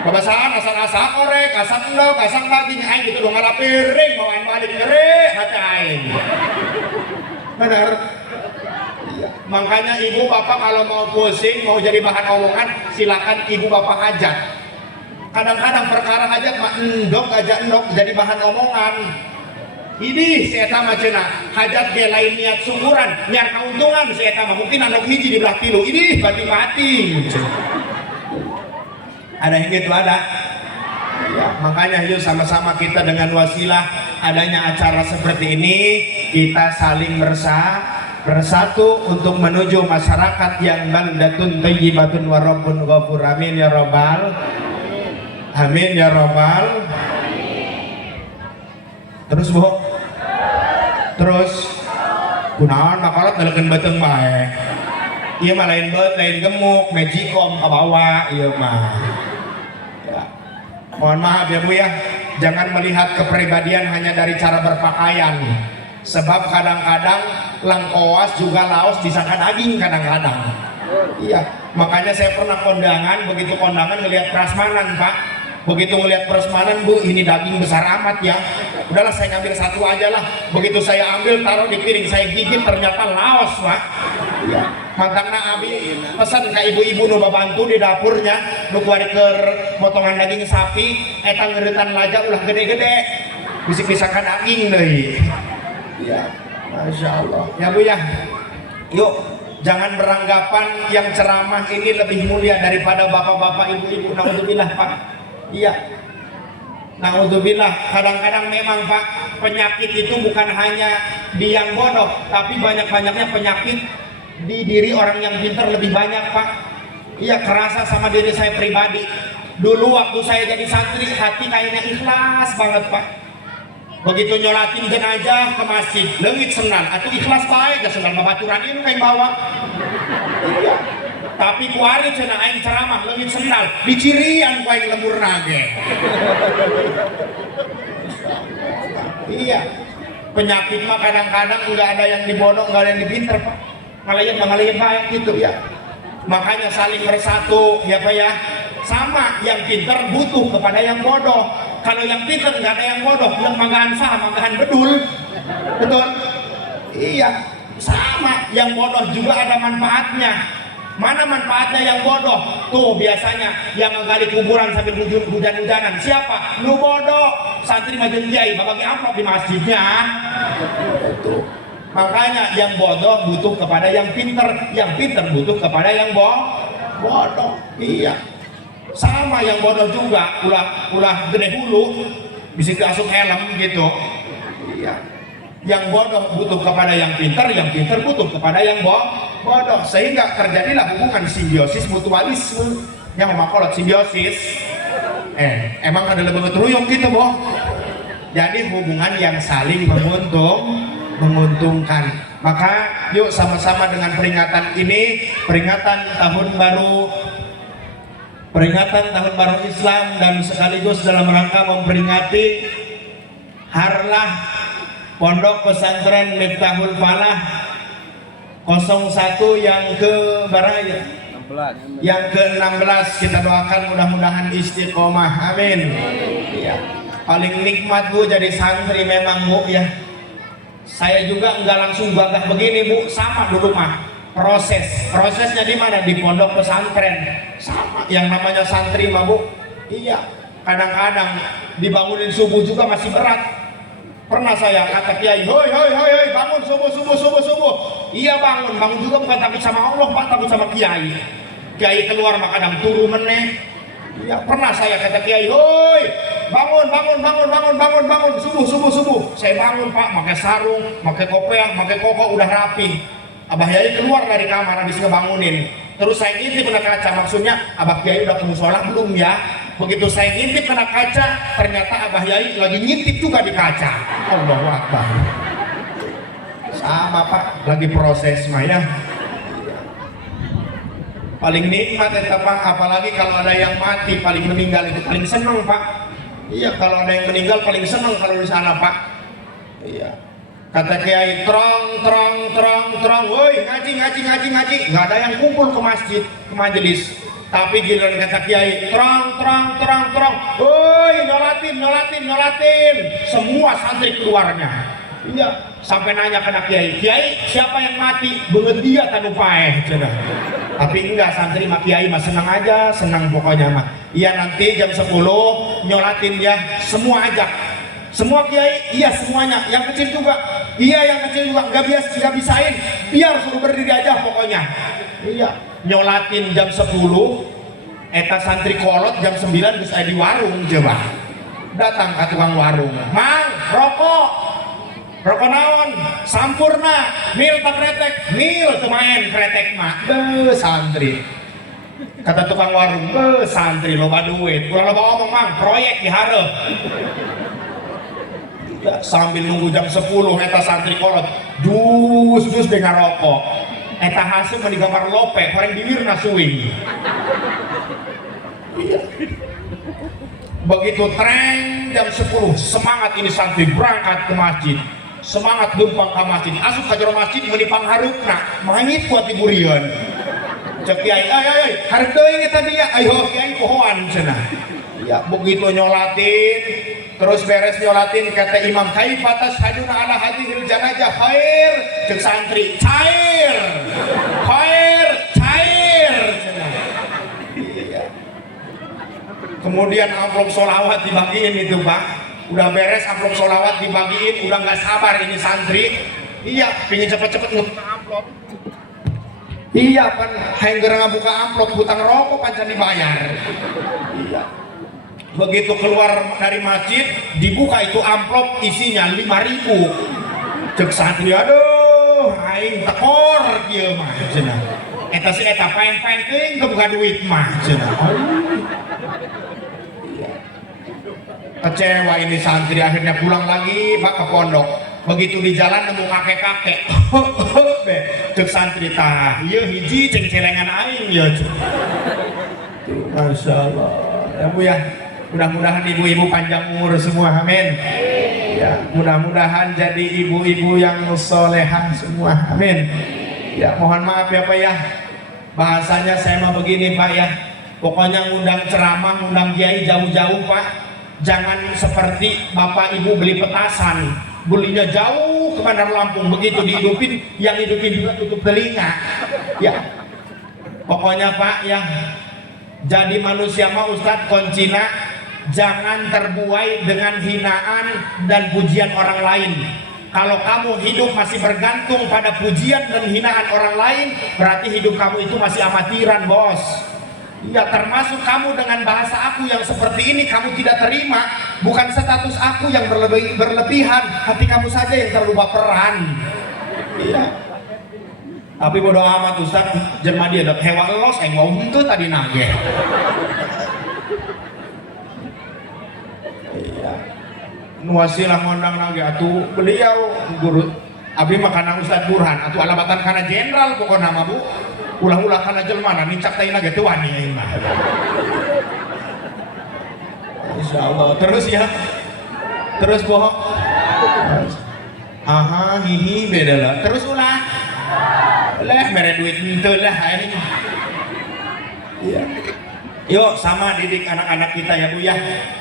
babasaan asal-asal korek asal endog asal daging aing gitu ngala piring bawaan balik gere hati aing bener. Iya. Makanya ibu bapak kalau mau pusing mau jadi bahan omongan silakan ibu bapak hajat. Kadang-kadang perkara hajat mah endog aja endog jadi bahan omongan. Ini si eta mah cenah hajat ge lain niat syukuran, niat kauntungan si eta mah mungkin anak hiji di belah tilu. Ini bating-bating. Ada yang gitu ada. Ya, makanya yuk sama-sama kita dengan wasilah adanya acara seperti ini kita saling bersatu untuk menuju masyarakat yang baldatun thayyibatun wa rabbun ghafur. Amin ya rabbal. Amin ya rabbal. Terus Bu, terus kunaon makalat dalekeun beuteung bae. Ieu mah lain beut, lain gemuk, magicom ka bawah ieu mah. Ya. Mohon maaf ya Bu ya, jangan melihat kepribadian hanya dari cara berpakaian. Sebab kadang-kadang langkoas juga laos disangka daging kadang-kadang. Iya, makanya saya pernah kondangan, begitu kondangan ngelihat prasmanan Pak. Begitu ngelihat prasmanan Bu, ini daging besar amat ya. Udahlah saya ngambil satu aja lah. Begitu saya ambil taruh di piring saya gigit ternyata laos Pak. Ya. Mantangna abi pesan ke ibu-ibu nu bantu di dapurnya nu kuari keur potongan daging sapi eta ngeuretan laja ulah gede-gede. Bisik-bisakan daging deui. Ya, Masya Allah. Ya Bu ya. Yuk, jangan beranggapan yang ceramah ini lebih mulia daripada bapak-bapak ibu-ibu. Naudzubillah Pak. Iya, naudzubillah. Kadang-kadang memang Pak, penyakit itu bukan hanya di yang bodoh, tapi banyak-banyaknya penyakit di diri orang yang pintar lebih banyak Pak. Iya, kerasa sama diri saya pribadi. Dulu waktu saya jadi santri, hati kayaknya ikhlas banget Pak. Begitu nyolatin jenazah ke masjid, leungit senang, atuh ikhlas baik, gak senang babaturan ini kayak bawa. Iya. Tapi kuari cenah aing ceramah leungit sendal dicirian ku aing lembur nage. Iya, penyakit mah kadang-kadang enggak ada yang dibodoh, enggak ada yang dipinter Pak. Ngalayan baik gitu ya. Makanya saling bersatu ya Pak ya. Sama yang pinter butuh kepada yang bodoh. Kalau yang pinter enggak ada yang bodoh, yang manggahan sah, manggahan bedul. Betul? Iya, sama yang bodoh juga ada manfaatnya. Mana manfaatnya yang bodoh? Tuh biasanya yang menggali kuburan sambil hujan-hujanan. Siapa? Lu bodoh. Santri majeng kiai bagi amplop di masjidnya. Tuh. Makanya yang bodoh butuh kepada yang pinter, yang pinter butuh kepada yang bodoh. Iya. Sama yang bodoh juga, ulah gede hulu, bisa diasuk helm gitu. Iya. Yang bodoh butuh kepada yang pinter butuh kepada yang bodoh, sehingga terjadilah hubungan simbiosis mutualisme yang memakolot simbiosis. Emang ada lebih ngetruyung gitu boh. Jadi hubungan yang saling menguntungkan. Maka yuk sama-sama dengan peringatan ini, peringatan tahun baru Islam, dan sekaligus dalam rangka memperingati harlah Pondok Pesantren Miftahul Falah 01 yang ke baraya 16. Yang ke-16 kita doakan mudah-mudahan istiqomah, amin. Ya. Paling nikmat Bu jadi santri memang Bu ya. Saya juga enggak langsung gagah begini Bu, sama dulu mah. Prosesnya di mana? Di pondok pesantren. Sama yang namanya santri mah Bu. Iya. Kadang-kadang dibangunin subuh juga masih berat. Pernah saya kata kiai, hoi bangun subuh. Iya bangun juga bukan takut sama Allah Pak, takut sama kiai. Kiai keluar maka kadang turu meneh. Iya pernah saya kata kiai, hoi bangun subuh. Saya bangun Pak, pakai sarung, pakai kopiah, pakai koko udah rapi. Abah Yai keluar dari kamar habis ngebangunin. Terus saya ngintip kena kaca, maksudnya Abah Yai udah ke musola belum ya? Begitu saya ngintip kena kaca, ternyata Abah Yai lagi ngintip juga di kaca. Allahu Akbar. Sama Pak, lagi proses mah ya. Paling nikmat ya Pak, apalagi kalau ada yang mati, paling meninggal itu paling seneng Pak. Iya, kalau ada yang meninggal paling seneng kalau di sana Pak. Iya. Kata kiai, trong, woi ngaji, nggak ada yang kumpul ke masjid, ke majelis. Tapi giliran kata kiai, trong, woi nyolatin, semua santri keluarnya. Iya, sampai nanya ke kiai, siapa yang mati? Benget dia tanu paeh, cina. Tapi enggak, santri mah kiai mah senang aja, senang pokoknya mah. Iya nanti jam 10 nyolatin ya, semua ajak. Semua kiai, iya semuanya, yang kecil juga, iya yang kecil juga, nggak bisain, biar suruh berdiri aja pokoknya. Iya, nyolatin jam 10, eta santri kolot jam 9 bisa di warung coba. Datang ke tukang warung, mang, rokok naon, sampurna, mil tak kretek, mil main kretek mah, santri. Kata tukang warung, santri loba duit, kurang loba ngomong mang, proyek diharap. Sambil nunggu jam 10 eta santri kolot dus dengan rokok eta hasil di kamar lope orang bibirna suing. Iya. Begitu tren jam 10 semangat ini santri berangkat ke masjid, semangat dumpang ke masjid, asup ke jero masjid meuni pangharupna mangit kuat tiburian cek kiai ay hareup deui eta dia ayo kiai pohoan cenah. Ya begitu nyolatin, terus beres nyolatin kata imam, kaifa tashhaduna ala hadhil janazah khair, cek santri cair. Iya. Kemudian amplop sholawat dibagiin itu Pak, udah beres amplop sholawat dibagiin, udah nggak sabar ini santri. Iya, pengen cepet-cepet ngebuka amplop. Iya kan, hanger ngabuka amplop hutang rokok pancan dibayar. Iya. Begitu keluar dari masjid dibuka itu amplop isinya 5.000. Cek santri, aduh aing tekor kieu mah cenah. Eta si eta paeng-paeng teuing kebuka duit mah cenah. Kecewa ini santri, akhirnya pulang lagi Pak ke pondok. Begitu di jalan nemu kakek-kakek. Cek santri tah, ieu hiji cengcelengan aing ya. Masya Allah. Ya Bu ya. Mudah-mudahan ibu-ibu panjang umur semua, amin. Ya, mudah-mudahan jadi ibu-ibu yang solehah semua, amin. Ya, mohon maaf ya Pak ya, bahasanya saya mau begini Pak ya, pokoknya ngundang ceramah, ngundang kiai jauh-jauh Pak. Jangan seperti Bapak Ibu beli petasan, belinya jauh ke Bandar Lampung, begitu dihidupin, yang hidupin juga tutup telinga. Ya, Pokoknya Pak ya, jadi manusia mah Ustadz kuncinya jangan terbuai dengan hinaan dan pujian orang lain. Kalau kamu hidup masih bergantung pada pujian dan hinaan orang lain, berarti hidup kamu itu masih amatiran, bos. Ya, termasuk kamu dengan bahasa aku yang seperti ini kamu tidak terima. Bukan status aku yang berlebihan, hati kamu saja yang terlalu baperan. Iya. Tapi bodo amat Ustaz, jelma dia dok hewan los yang mau itu tadi nage. Iya. Nuasilah ngondang nage atuh beliau guru abdi makanan Ustaz Burhan atuh alabatan kana jenderal pokoknya nama Bu. Ulah-ulah kana jelma nincak teh nage teu wani ieu mah. Insyaallah terus ya. Terus bohong. Aha hihi beda lah. Terus ulah. Lah mere duit henteu lah aing. Iya. Yuk sama didik anak-anak kita ya Bu ya,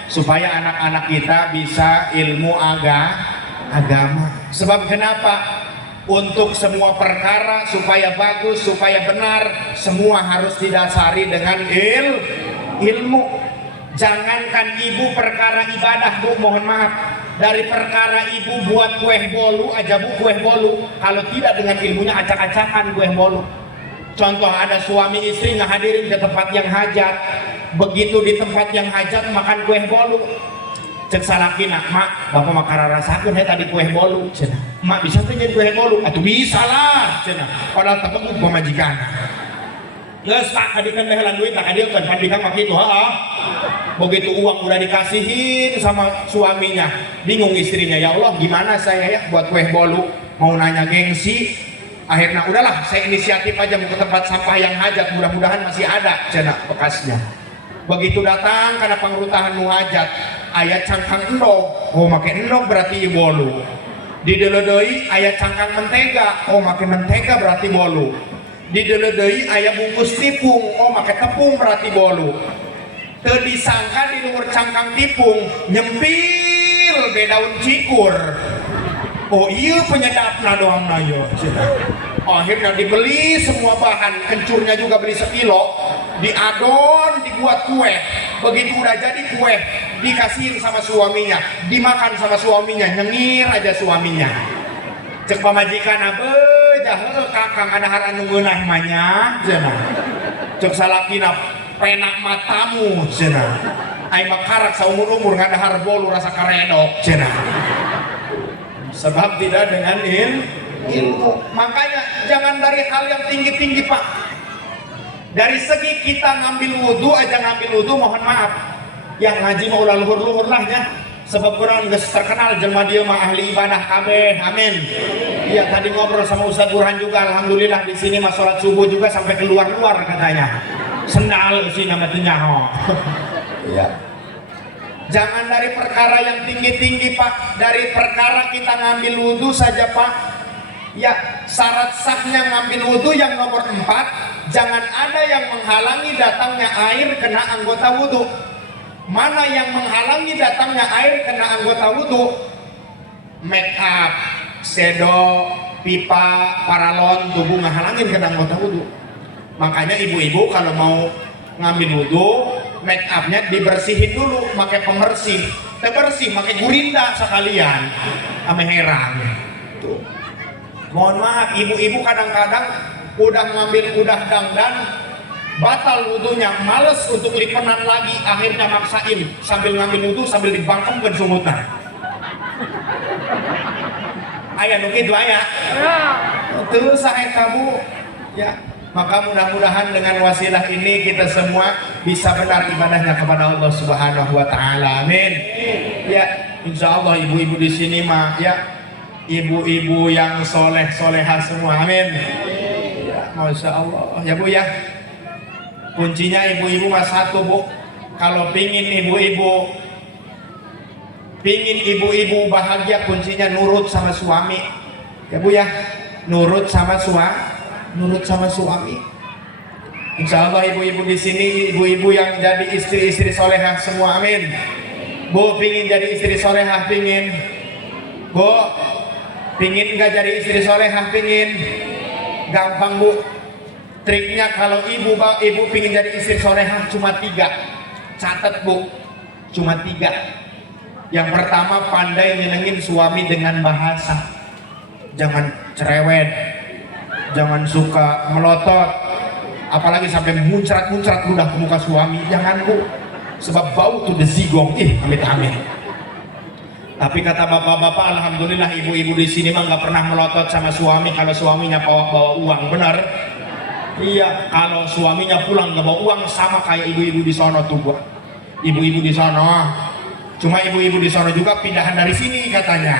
supaya anak-anak kita bisa ilmu agama. Sebab kenapa? Untuk semua perkara supaya bagus, supaya benar, semua harus didasari dengan ilmu. Jangankan ibu perkara ibadah Bu, mohon maaf, dari perkara ibu buat kue bolu aja Bu, kue bolu kalau tidak dengan ilmunya acak-acakan kue bolu. Contoh ada suami istri ngahadirin ke tempat yang hajat, begitu di tempat yang hajat makan kue bolu, cek salakina, mak bapak makara rasakan tadi kue bolu, cina, mak bisa tuh jadi kue bolu, atau bisa lah, cina, padahal tepung pemajikan. Geus tak kadikan lehelan duit tak kadieukeun pandikan mah kitu heeh. Begitu uang udah dikasihin sama suaminya, bingung istrinya, ya Allah gimana saya ya buat kue bolu, mau nanya gengsi, akhirnya udahlah saya inisiatif aja mau ke tempat sampah yang hajat, mudah-mudahan masih ada cenah bekasnya. Begitu datang karena pengrutahan nu hajat, aya cangkang endog, oh make endog berarti bolu. Di deuleu aya cangkang mentega, oh make mentega berarti bolu. Di deuleu aya bungkus tepung, oh make tepung berarti bolu. Teu disangka di luhur cangkang tepung nyempil be daun cikur. Oh iya penyedapna doang na yo. Akhirnya dibeli semua bahan, kencurnya juga beli sekilo, diadon, dibuat kue. Begitu udah jadi kue, dikasihin sama suaminya, dimakan sama suaminya, nyengir aja suaminya. Cek pamajikan abe jahel kakang ada haran nunggunah manya cenah. Cek salakina penak matamu cenah. Ai makarak saumur-umur ngadahar bolu rasa karedok cenah. Sebab tidak dengan ilmu. Makanya jangan dari hal yang tinggi-tinggi Pak. Dari segi kita ngambil wudhu aja ngambil wudhu, mohon maaf, yang ngaji mau ulah luhur-luhur lah ya. Sebab kurang geus terkenal jelma dia mah ahli ibadah kabeh. Amin. Iya tadi ngobrol sama Ustaz Burhan juga, alhamdulillah di sini mah salat subuh juga sampai keluar-luar katanya. Sendal sih namanya ho. Iya. Jangan dari perkara yang tinggi-tinggi Pak, dari perkara kita ngambil wudhu saja Pak. Ya, syarat sahnya ngambil wudhu yang nomor 4, jangan ada yang menghalangi datangnya air kena anggota wudhu. Mana yang menghalangi datangnya air kena anggota wudhu? Make up, sedo, pipa, paralon, tubuh ngehalangin kena anggota wudhu. Makanya ibu-ibu kalau mau ngambil wudhu, make upnya dibersihin dulu, pakai pembersih. Bersih, pakai gurinda sekalian, ame herang. Tuh. Mohon maaf, ibu-ibu kadang-kadang udah ngambil udah dangdan, batal wudhunya, males untuk lipenan lagi, akhirnya maksain sambil ngambil wudhu sambil dibangkem ke sumutna. Ayah begitu ayah. Terus saya kamu ya. Maka mudah-mudahan dengan wasilah ini kita semua bisa benar ibadahnya kepada Allah Subhanahu wa taala. Amin. Ya, insya Allah ibu-ibu di sini mah ya ibu-ibu yang soleh-solehah semua. Amin. Ya, Masya Allah. Ya Bu ya. Kuncinya ibu-ibu mah satu Bu. Kalau pingin ibu-ibu bahagia, kuncinya nurut sama suami. Ya Bu ya. Nurut sama suami. Insya Allah ibu-ibu di sini, ibu-ibu yang jadi istri-istri solehah semua, amin. Bu, pingin jadi istri solehah, pingin. Bu, pingin nggak jadi istri solehah, pingin. Gampang Bu. Triknya kalau ibu pingin jadi istri solehah cuma 3. Catat Bu, cuma 3. Yang pertama, pandai nyenengin suami dengan bahasa. Jangan cerewet, jangan suka melotot, apalagi sampai muncrat-muncrat ludah ke muka suami. Jangan Bu, sebab bau tuh desigong, amit-amit. Tapi kata bapak-bapak, alhamdulillah ibu-ibu di sini mah nggak pernah melotot sama suami kalau suaminya bawa uang, benar? Iya, kalau suaminya pulang nggak bawa uang sama kayak ibu-ibu di sono tuh gua. Ibu-ibu di sono, cuma ibu-ibu di sono juga pindahan dari sini katanya.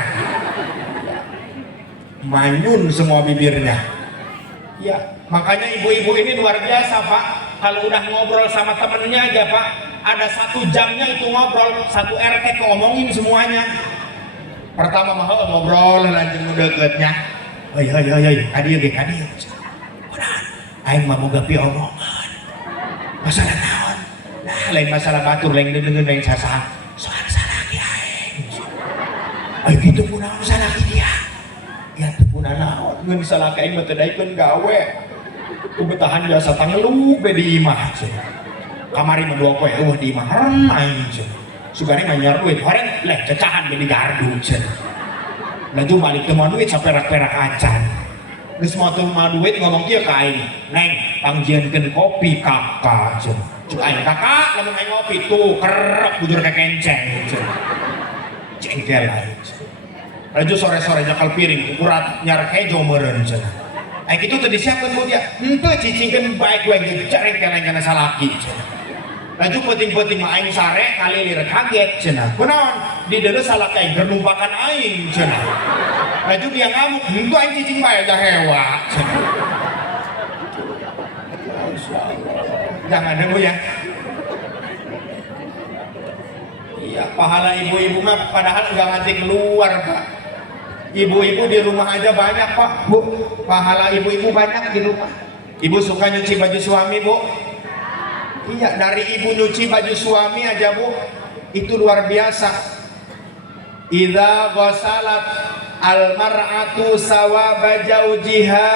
Manyun semua bibirnya. Ya, makanya ibu-ibu ini luar biasa Pak. Kalau udah ngobrol sama temennya aja Pak, ada 1 jamnya itu ngobrol, 1 RT ngomongin semuanya. Pertama mah ngobrol lanjut deketnya. Hei, hadir. Aing mah boga pi omongan. Masalah naon? Nah, lain masalah batur, lain dengeun lain sasaha. Soal salaki aing. Ai kitu kunaon salaki dia? Ya teu punana naon, ngeun salaki aing mah teu daekeun gawe. Kubetahan jasa tangeluk be di imah. Kamari mah 2 poe eueuh di imah. Aing sugari mah nyor duit, horeng leh cecahan be di gardu. Laju balik teu moal duit saperak-perak acan. Geus motor mah duit ngomong kieu ka aing, "Neng, pangjieunkeun kopi kakak." Cuk aing, "Kakak, lamun aing ngopi tuh kerep bujur ke kenceng." Cengkel aing. Laju sore-sore jakal piring ukuran nyar kejo meureun cenah. Aing kitu teu disiapkeun ku dia. Henteu cicingkeun bae gue ge carengkel aing kana salaki cenah. Laju penting-penting mah aing sare kali lirik kaget cenah. Kunaon? Di deuleu salaki aing keur numpakan aing cenah. Laju dia ngamuk, "Henteu aing cicing bae dah hewa." Jangan deh Bu ya. Iya, pahala ibu-ibu mah padahal nggak nganti keluar Pak. Ibu-ibu di rumah aja banyak Pak, Bu. Pahala ibu-ibu banyak di rumah. Ibu suka nyuci baju suami Bu? Iya, dari ibu nyuci baju suami aja Bu, itu luar biasa. Idza ghasalat al-mar'atu sawaba zawjiha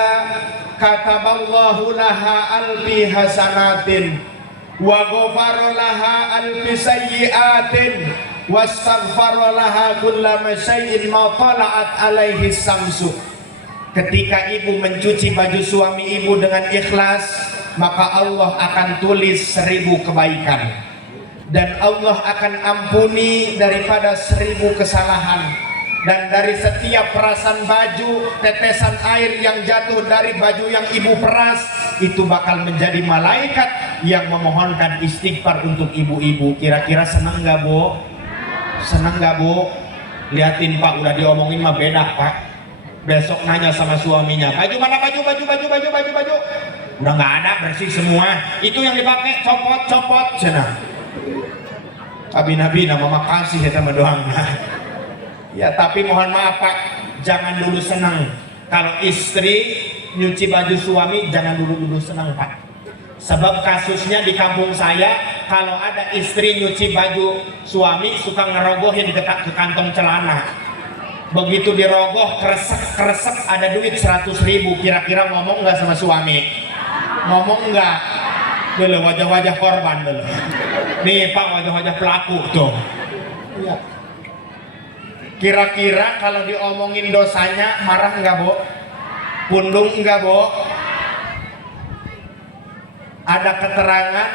kataballahu laha alfi hasanatin wa ghafara laha alfi sayyi'atin wastaghfara laha kullama syai'in ma tala'at alaihi samsu. Ketika ibu mencuci baju suami ibu dengan ikhlas, maka Allah akan tulis 1000 kebaikan dan Allah akan ampuni daripada 1000 kesalahan. Dan dari setiap perasan baju, tetesan air yang jatuh dari baju yang ibu peras, itu bakal menjadi malaikat yang memohonkan istighfar untuk ibu-ibu. Kira-kira senang nggak Bu? Senang nggak Bu? Liatin Pak, udah diomongin mah beda Pak. Besok nanya sama suaminya, baju mana baju? Udah nggak ada, bersih semua. Itu yang dipakai copot cenah. Abi-nabi nama makasih ya sama doangnya. Ya tapi mohon maaf Pak, jangan dulu senang. Kalau istri nyuci baju suami jangan dulu senang Pak. Sebab kasusnya di kampung saya, kalau ada istri nyuci baju suami suka ngerogohin ke kantong celana. Begitu dirogoh kresek ada duit 100.000. Kira-kira ngomong nggak sama suami? Ngomong nggak? Dulu wajah-wajah korban dulu. Nih Pak, wajah-wajah pelaku tuh. Iya. Kira-kira kalau diomongin dosanya marah nggak Bu? Pundung nggak Bu? Ada keterangan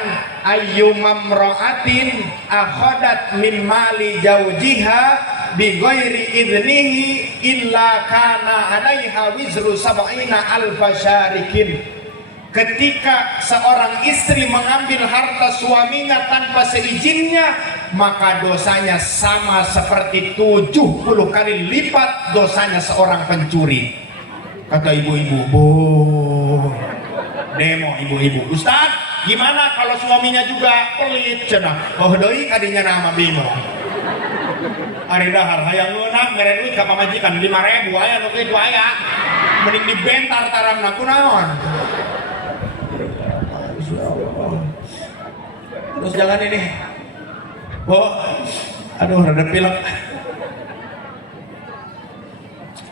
ayyumam ro'atin akhadat min mali jaujiha bi ghairi idnihi illa kana alaiha wizru sab'ina alfa syarikin. Ketika seorang istri mengambil harta suaminya tanpa seizinnya, maka dosanya sama seperti 70 kali lipat dosanya seorang pencuri. Kata ibu-ibu, Bu, demo ibu-ibu. Ustaz, gimana kalau suaminya juga pelit cenah? Oh doi kadinya nama bingung. Ari dahar hayang ngeunah mere duit ka pamajikan 5.000 aya nu kitu aya. Mending dibentar taramna kunaon? Terus jangan ini, oh, aduh rada pilek.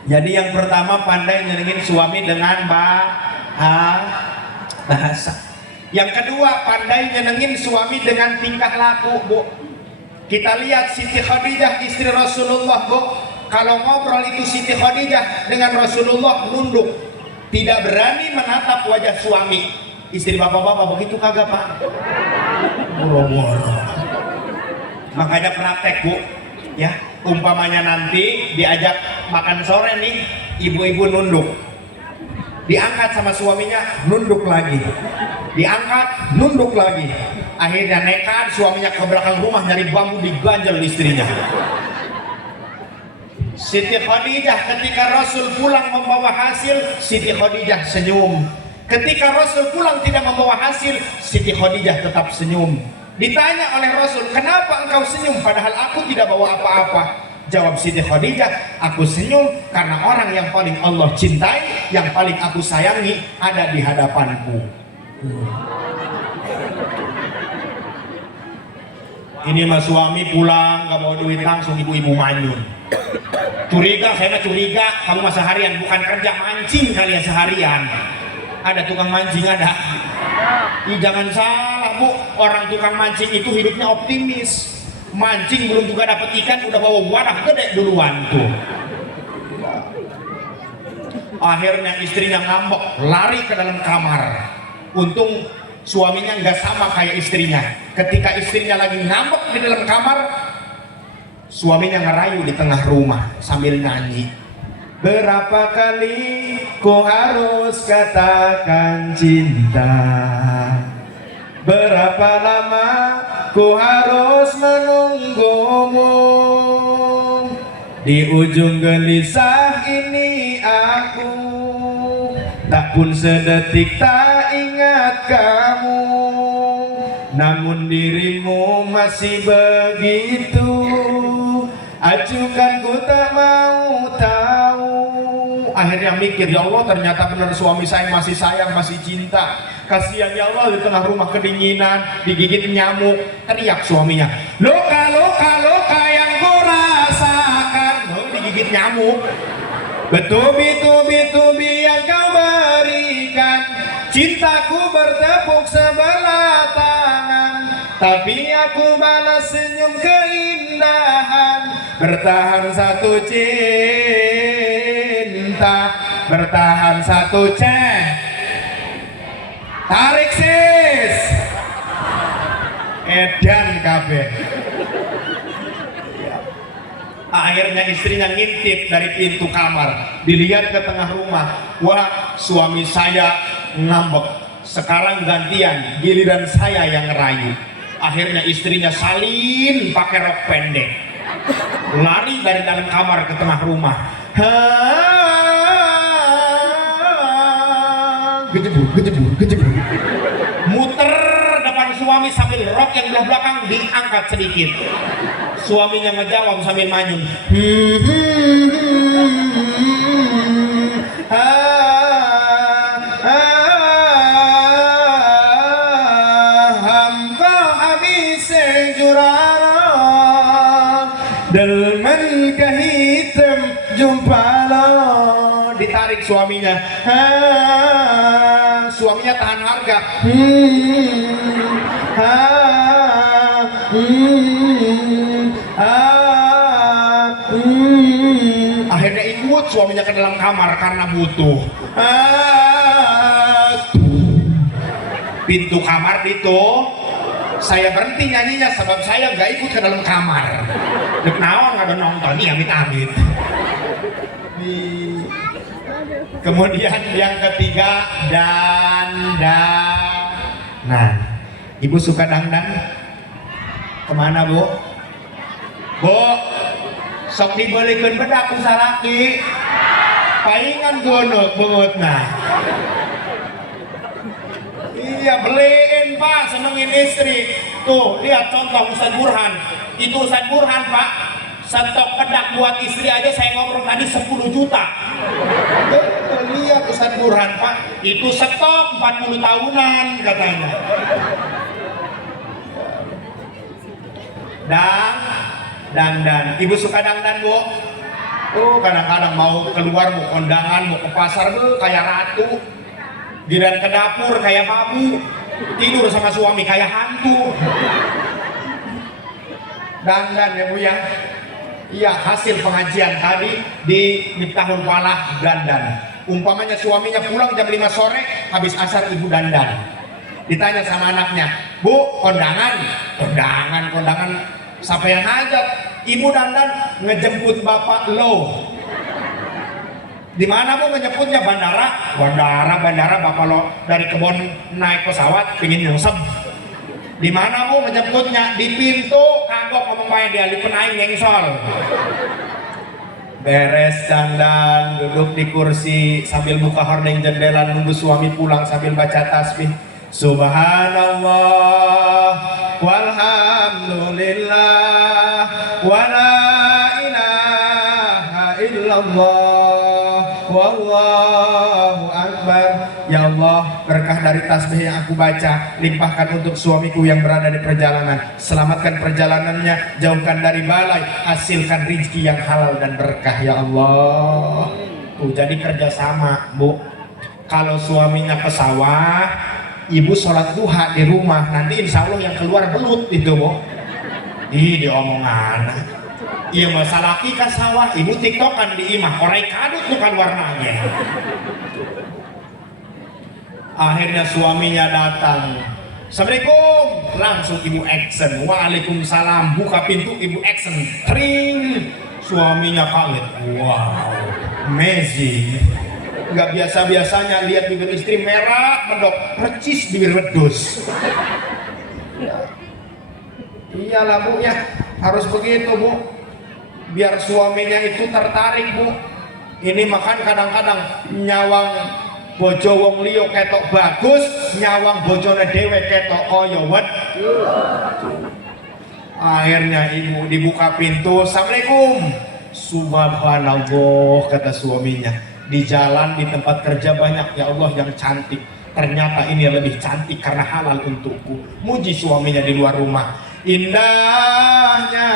Jadi yang pertama pandai nyenengin suami dengan bahasa. Yang kedua, pandai nyenengin suami dengan tingkah laku, Bu. Kita lihat Siti Khadijah istri Rasulullah, Bu. Kalau ngobrol itu Siti Khadijah dengan Rasulullah nunduk, tidak berani menatap wajah suami. Istri bapak-bapak begitu kagak, Pak? Boro-boro. Makanya praktek, Bu. Ya, umpamanya nanti diajak makan sore nih, ibu-ibu nunduk. Diangkat sama suaminya, nunduk lagi. Diangkat, nunduk lagi. Akhirnya nekat, suaminya ke belakang rumah nyari bambu, diganjel istrinya. Siti Khadijah ketika Rasul pulang membawa hasil, Siti Khadijah senyum. Ketika Rasul pulang tidak membawa hasil, Siti Khadijah tetap senyum. Ditanya oleh Rasul, kenapa engkau senyum padahal aku tidak bawa apa-apa? Jawab Siti Khadijah, aku senyum karena orang yang paling Allah cintai, yang paling aku sayangi ada di hadapanku. Ini mah suami pulang gak bawa duit, langsung ibu-ibu manyun. Curiga, saya mah curiga, kamu mah seharian bukan kerja, mancing kalian seharian. Ada tukang mancing ada. Jangan salah, Bu, orang tukang mancing itu hidupnya optimis. Mancing belum juga dapat ikan udah bawa wadah gede duluan tuh. Akhirnya istrinya ngambek, lari ke dalam kamar. Untung suaminya nggak sama kayak istrinya. Ketika istrinya lagi ngambek di dalam kamar, suaminya ngerayu di tengah rumah sambil nyanyi. Berapa kali ku harus katakan cinta, berapa lama ku harus menunggumu. Di ujung gelisah ini aku tak pun sedetik tak ingat kamu, namun dirimu masih begitu acukan, ku tak mau tahu. Akhirnya mikir, ya Allah ternyata benar suami saya masih sayang, masih cinta. Kasihan ya Allah, di tengah rumah kedinginan, digigit nyamuk. Teriak suaminya, luka luka luka yang ku rasakan. Oh, digigit nyamuk. Betubi-tubi-tubi yang kau berikan, cintaku bertepuk sebelah tangan, tapi aku balas senyum keindahan. Bertahan satu cinta, bertahan satu tarik sis, edan kabeh. Akhirnya istrinya ngintip dari pintu kamar, dilihat ke tengah rumah. Wah, suami saya ngambek. Sekarang gantian, giliran saya yang ngerayu. Akhirnya istrinya salin pakai rok pendek, lari dari dalam kamar ke tengah rumah. Gejebur. Muter depan suami sambil rok yang belah belakang diangkat sedikit. Suaminya ngejawab sambil manyun. Hamka habis jurara delman kehitam jumpa lo. Ditarik suaminya. Suaminya tahan harga. Akhirnya ikut suaminya ke dalam kamar karena butuh. Pintu kamar itu saya berhenti nyanyinya sebab saya nggak ikut ke dalam kamar. Dek naon nggak ada nonton nih amit-amit. Kemudian yang ketiga, dandan. Nah, ibu suka dandan? Kemana, Bu? Bu, sok dibelikan bedak ku salaki. Palingan gunut bungut nah. Iya, beliin Pak, senengin istri. Tuh, lihat contoh Ustaz Burhan. Itu Ustaz Burhan, Pak. Stok bedak buat istri aja saya ngobrol tadi 10 juta. Lihat Ustaz Burhan, Pak. Itu stok 40 tahunan katanya. Dan ibu suka dandan, Bu? Oh, kadang-kadang mau keluar, mau kondangan, mau ke pasar, Bu, kayak ratu. Giliran ke dapur kayak babu, tidur sama suami kayak hantu. Dandan ya Bu ya. Iya, hasil pengajian tadi di Miftahul Falah dandan. Umpamanya suaminya pulang jam 5 sore, habis asar ibu dandan. Ditanya sama anaknya, "Bu, kondangan?" Kondangan siapa yang hajat? Ibu dandan ngejemput bapak lo. Di mana Bu ngejemputnya? Bandara bapak lo dari kebun naik pesawat pingin nyungsep. Di mana Bu ngejemputnya? Di pintu, kagok ngomong bae dia lipen aing nyengsol. Beres dandan, duduk di kursi sambil buka hordeng jendela nunggu suami pulang sambil baca tasbih. Subhanallah walhamdulillah wala ilaha illallah wallahu akbar. Ya Allah, berkah dari tasbih yang aku baca limpahkan untuk suamiku yang berada di perjalanan. Selamatkan perjalanannya, jauhkan dari balai, hasilkan rezeki yang halal dan berkah ya Allah. Tuh, jadi kerjasama Bu. Kalau suaminya ke sawah, ibu sholat duha di rumah, nanti insya Allah yang keluar belut itu Bu. Ih, diomongan. Iya masalah ke sawah, ibu tiktokan di imah, orai kadut tuh kan warnanya. Akhirnya suaminya datang. Assalamualaikum, langsung ibu action. Waalaikumsalam, buka pintu ibu action. Tring, suaminya kaget. Wow, amazing. Nggak biasa-biasanya lihat bibir istri merah, mendok, percis bibir wedus. Iyalah Bu ya, harus begitu Bu. Biar suaminya itu tertarik Bu. Ini makan kadang-kadang nyawang bojo wong liya ketok bagus, nyawang bojone dhewe ketok kaya wet. Akhirnya ibu dibuka pintu, "Assalamualaikum." Subhanallah, kata suaminya. Di jalan, di tempat kerja banyak ya Allah yang cantik. Ternyata ini lebih cantik karena halal untukku. Muji suaminya di luar rumah. Indahnya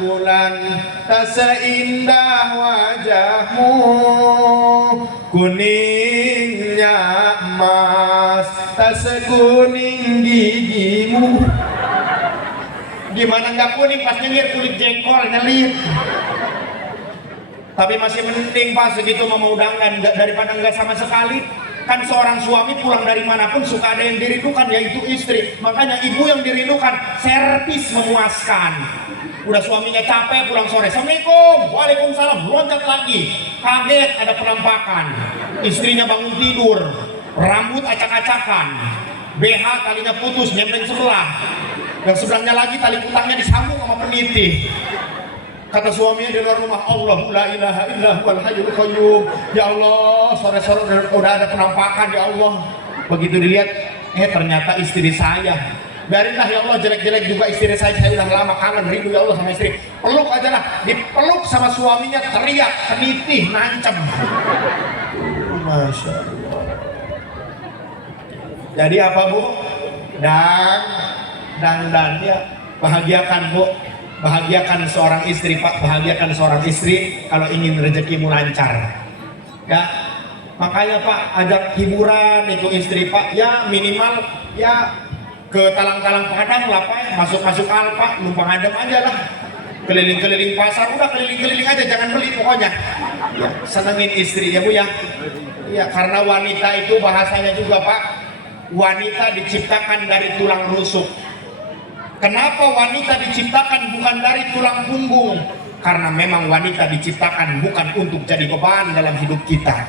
bulan tak seindah wajahmu, kuningnya emas tak sekuning gigimu. Gimana nggak kuning pas nyengir kulit jengkol nyelip. Tapi masih mending pas segitu mau dandan daripada nggak sama sekali. Kan seorang suami pulang dari manapun suka ada yang dirindukan, yaitu istri. Makanya ibu yang dirindukan, servis memuaskan. Udah suaminya capek pulang sore, "Assalamualaikum." "Waalaikumsalam." Loncat lagi, kaget ada penampakan. Istrinya bangun tidur, rambut acak-acakan, BH talinya putus nyemplung sebelah, yang sebelahnya lagi tali kutangnya disambung sama peniti. Kata suaminya di luar rumah, "Allahu la ilaha illa huwal hayyul qayyum." Ya Allah, sore-sore udah ada penampakan ya Allah. Begitu dilihat, ternyata istri saya. Biarinlah ya Allah, jelek-jelek juga istri saya udah lama kangen rindu ya Allah sama istri. Peluk aja lah, dipeluk sama suaminya teriak, penitih, nancem. Masya Allah. Jadi apa Bu? Dan ya, bahagiakan Bu. Bahagiakan seorang istri Pak, bahagiakan seorang istri kalau ingin rezekimu lancar. Ya, makanya Pak ajak hiburan itu istri Pak, ya minimal ya ke talang-talang Padang lah Pak, masuk-masuk Alfa, numpang adem aja lah. Keliling-keliling pasar, udah keliling-keliling aja, jangan beli pokoknya. Ya, senengin istri ya Bu ya. Ya, karena wanita itu bahasanya juga Pak, wanita diciptakan dari tulang rusuk. Kenapa wanita diciptakan bukan dari tulang punggung? Karena memang wanita diciptakan bukan untuk jadi beban dalam hidup kita.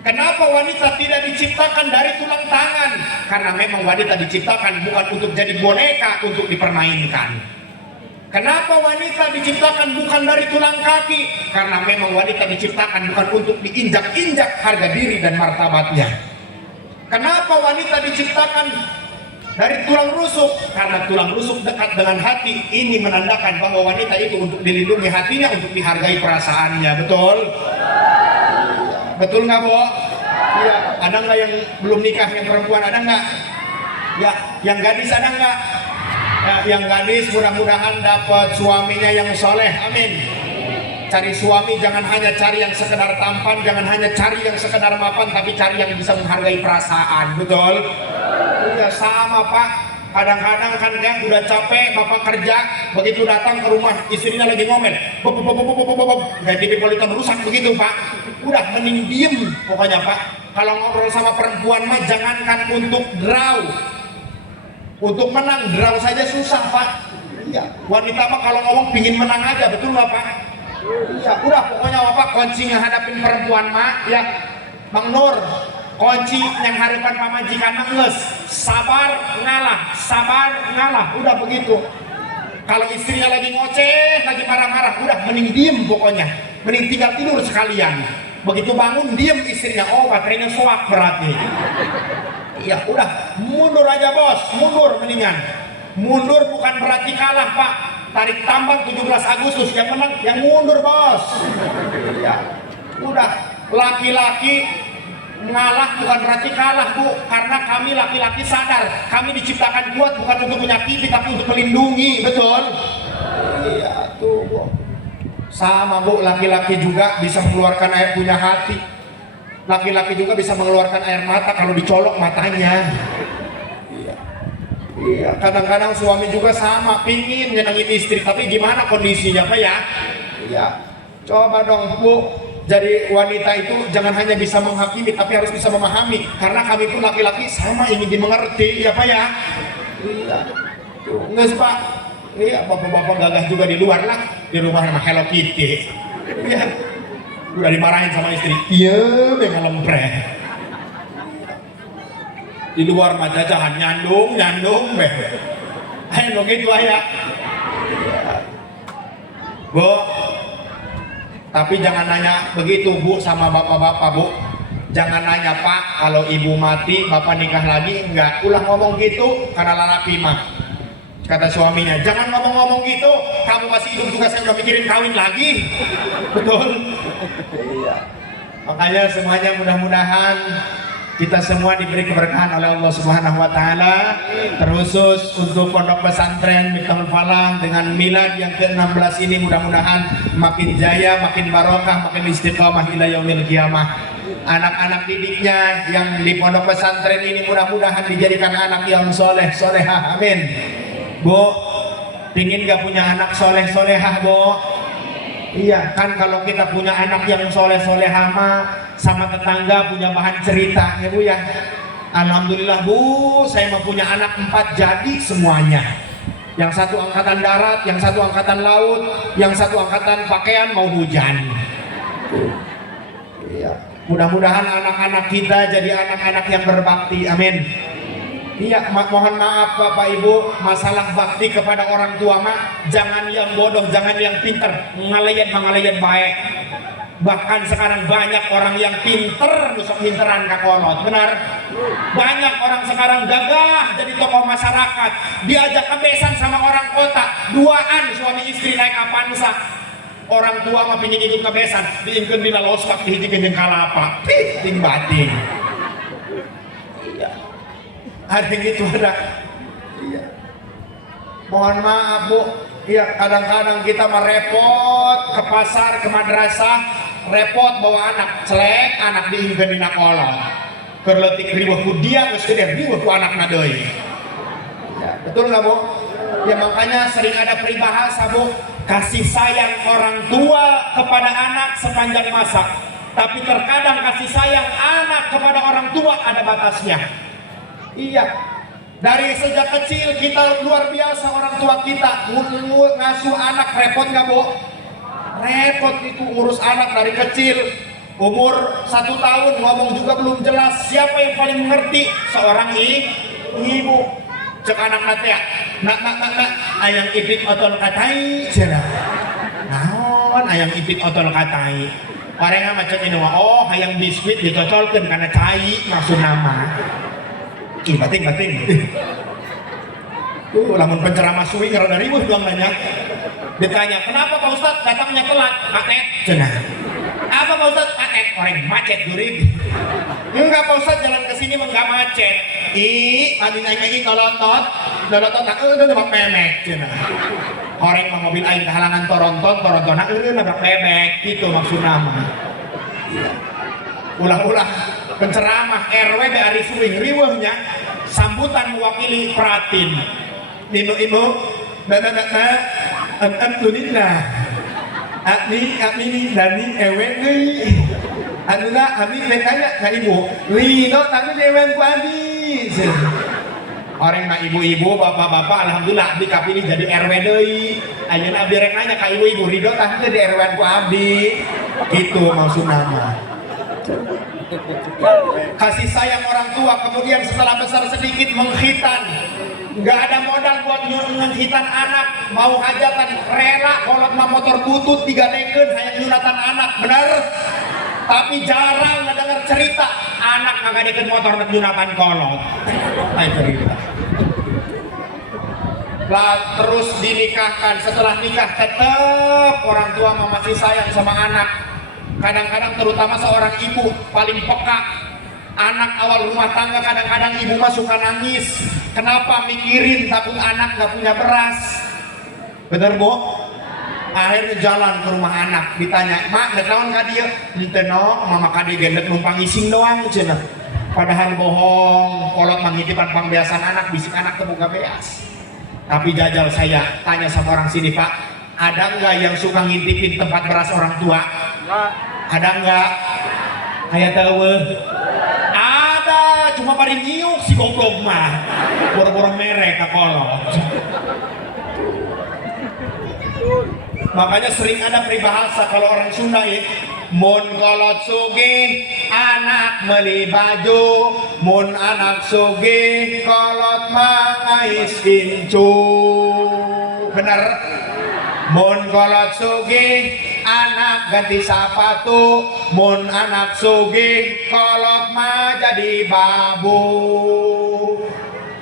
Kenapa wanita tidak diciptakan dari tulang tangan? Karena memang wanita diciptakan bukan untuk jadi boneka untuk dipermainkan. Kenapa wanita diciptakan bukan dari tulang kaki? Karena memang wanita diciptakan bukan untuk diinjak-injak harga diri dan martabatnya. Kenapa wanita diciptakan dari tulang rusuk? Karena tulang rusuk dekat dengan hati. Ini menandakan bahwa wanita itu untuk dilindungi hatinya, untuk dihargai perasaannya. Betul? Betul nggak Bu? Iya. Ada nggak yang belum nikah, yang perempuan ada nggak? Ya, yang gadis ada nggak? Ya, yang gadis mudah-mudahan dapat suaminya yang soleh. Amin. cari suami jangan hanya cari yang sekedar tampan, jangan hanya cari yang sekedar mapan, tapi cari yang bisa menghargai perasaan. Betul? Iya sama Pak. Kadang-kadang kan dia udah capek bapak kerja, begitu datang ke rumah istrinya lagi ngomel, kayak TV Politon rusak begitu Pak. Udah mending diem pokoknya Pak. Kalau ngobrol sama perempuan mah jangankan untuk draw, untuk menang draw saja susah Pak. Iya, wanita mah kalau ngomong pingin menang aja, betul nggak Pak? Iya, udah pokoknya Bapak kunci ngadapin perempuan mah ya Bang Nur, kunci yang harapan pamajikan nges, sabar ngalah, udah begitu. Kalau istrinya lagi ngoceh, lagi marah-marah, udah mending diem pokoknya, mending tinggal tidur sekalian. Begitu bangun diem istrinya, oh baterainya soak berarti. Iya, udah mundur aja bos, mundur mendingan. Mundur bukan berarti kalah Pak. Tarik tambang 17 Agustus yang menang yang mundur bos. Ya, udah laki-laki ngalah bukan berarti kalah Bu, karena kami laki-laki sadar kami diciptakan kuat bukan untuk menyakiti tapi untuk melindungi, betul? Iya tuh Bu. Sama Bu, laki-laki juga bisa mengeluarkan air punya hati. Laki-laki juga bisa mengeluarkan air mata kalau dicolok matanya. Iya, kadang-kadang suami juga sama, pingin nyenengin istri, tapi gimana kondisinya Pak ya? Iya, coba dong Bu, jadi wanita itu jangan hanya bisa menghakimi, tapi harus bisa memahami, karena kami pun laki-laki sama ingin dimengerti, ya Pak ya? Iya, nges Pak, iya bapak-bapak gagah juga di luar lah, di rumah sama Hello Kitty. Iya, udah dimarahin sama istri, iya dengan lempreh. Di luar mah jajahan nyandung beh. Ayo begitu ayah. Bu, tapi jangan nanya begitu Bu sama bapak-bapak Bu. Jangan nanya Pak, kalau ibu mati bapak nikah lagi, enggak. Ulah ngomong gitu karena lalapi mah. Kata suaminya, jangan ngomong-ngomong gitu, kamu masih hidup juga saya udah mikirin kawin lagi. Betul? Iya. Makanya semuanya mudah-mudahan kita semua diberi keberkahan oleh Allah Subhanahu wa taala, terkhusus untuk Pondok Pesantren Miftahul Falah dengan milad yang ke-16 ini mudah-mudahan makin jaya, makin barokah, makin istiqomah ila yaumil qiyamah. Anak-anak didiknya yang di Pondok Pesantren ini mudah-mudahan dijadikan anak yang soleh, solehah, amin. Bu, pingin gak punya anak soleh, solehah Bu? Iya, kan kalau kita punya anak yang soleh, solehah mah sama tetangga punya bahan cerita ya Bu ya. Alhamdulillah Bu, saya mau punya anak 4 jadi semuanya. Yang satu angkatan darat, yang satu angkatan laut, yang satu angkatan pakaian mau hujan. Iya. Mudah-mudahan anak-anak kita jadi anak-anak yang berbakti, amin. Iya, mohon maaf Bapak Ibu, masalah bakti kepada orang tua mah jangan yang bodoh, jangan yang pinter, ngalayan baik. Bahkan sekarang banyak orang yang pinter, nusuk pinteran kakolot, benar? Banyak orang sekarang gagah jadi tokoh masyarakat, diajak kebesan sama orang kota, duaan suami istri naik Avanza. Orang tua mah pingin ikut kebesan, diinkeun dina lospak dihijikeun jeung kalapa, ting bating. Iya. Ada yang gitu ada. Iya. Mohon maaf Bu, iya kadang-kadang kita mah repot ke pasar, ke madrasah, repot bawa anak, celek anak diingkeun dina kolot. Keur leutik riweuh ku dia geus gede riweuh ku anakna deui. Ya, betul nggak Bu? Ya makanya sering ada peribahasa Bu, kasih sayang orang tua kepada anak sepanjang masa, tapi terkadang kasih sayang anak kepada orang tua ada batasnya. Iya, dari sejak kecil kita luar biasa orang tua kita ngasuh anak, repot nggak Bu? Repot itu urus anak dari kecil, umur 1 tahun ngomong juga belum jelas. Siapa yang paling mengerti? Seorang ibu. Cek anak nate ya, nak ayang ipit otol katai cenah. Naon ayang ipit otol katai? Parenga macam ini oh hayang biskuit dicocolkeun kana cai maksud nama. Ih bating. Lamun penceramah suwi karena ribuh doang nanya. Ditanya, kenapa Pak Ustadz datangnya telat? Atet, cenah. Apa Pak Ustadz? Atet, orang macet guring. Enggak Pak Ustadz, jalan ke sini enggak macet. Ih, tadi naik lagi nolotot nak udah memek cenah. orang mah mobil aing kehalangan toronton nabrak bebek gitu maksudna mah. Ulah-ulah penceramah RW dari suling riweuhnya sambutan mewakili Pratin. Ibu-ibu, tunina. Abni dani ewe deui. Anuna abni tanya ka ibu, "Lino tapi ewen ku abdi." Orang mah ibu-ibu, bapak-bapak, alhamdulillah abdi kapilih jadi RW deui. Ayeuna abdi rek nanya ka ibu-ibu, "Ridho tah teu di RW ku abdi." Gitu maksudna mah. Kasih sayang orang tua, kemudian setelah besar sedikit mengkhitan. Nggak ada modal buat mengkhitan anak, mau hajatan rela kolot mah motor butut 3 deken hayang nyunatan anak, bener? Tapi jarang ngedenger cerita anak ngagadikeun motor nyunatan kolot. Ayo cerita. Lah terus dinikahkan, setelah nikah tetap orang tua mah masih sayang sama anak. Kadang-kadang terutama seorang ibu paling peka. Anak awal rumah tangga kadang-kadang ibu mah suka nangis. Kenapa? Mikirin takut anak gak punya beras. Bener Bu? Akhirnya jalan ke rumah anak, ditanya, "Mak, gak naon ka dieu?" "Henteu no, mama ka dieu gendek numpang ngising doang," cenah. Padahal bohong, kolot mangitipan pangbeasan anak, bisik anak teu boga beas. Tapi jajal saya tanya sama orang sini, "Pak, ada nggak yang suka ngintipin tempat beras orang tua?" Ada nggak? Aya tahu? Ada, cuma pada nyiuk si goblok mah. Boro-boro merek ka kolot. Makanya sering ada peribahasa kalau orang Sunda ya, mun kolot sugih anak meuli baju, mun anak sugih kolot mangais incu. Bener? Mun kolot sugih anak ganti sepatu, mun anak sugih kolot mah jadi babu.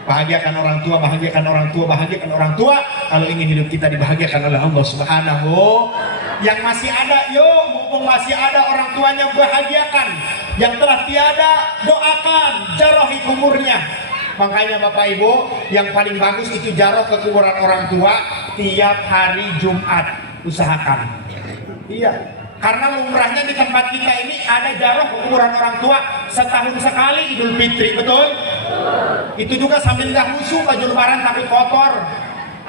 Bahagiakan orang tua, bahagiakan orang tua, bahagiakan orang tua. Kalau ingin hidup kita dibahagiakan oleh Allah Subhanahu. Yang masih ada, yuk mumpung masih ada orang tuanya bahagiakan. Yang telah tiada doakan, jarohi umurnya. Makanya Bapak Ibu, yang paling bagus itu jaroh ke kuburan orang tua tiap hari Jumat, usahakan. Iya, karena lumrahnya di tempat kita ini ada jaroh ke kuburan orang tua setahun sekali Idul Fitri, betul? Itu juga sambil nggak husu baju lebaran tapi kotor.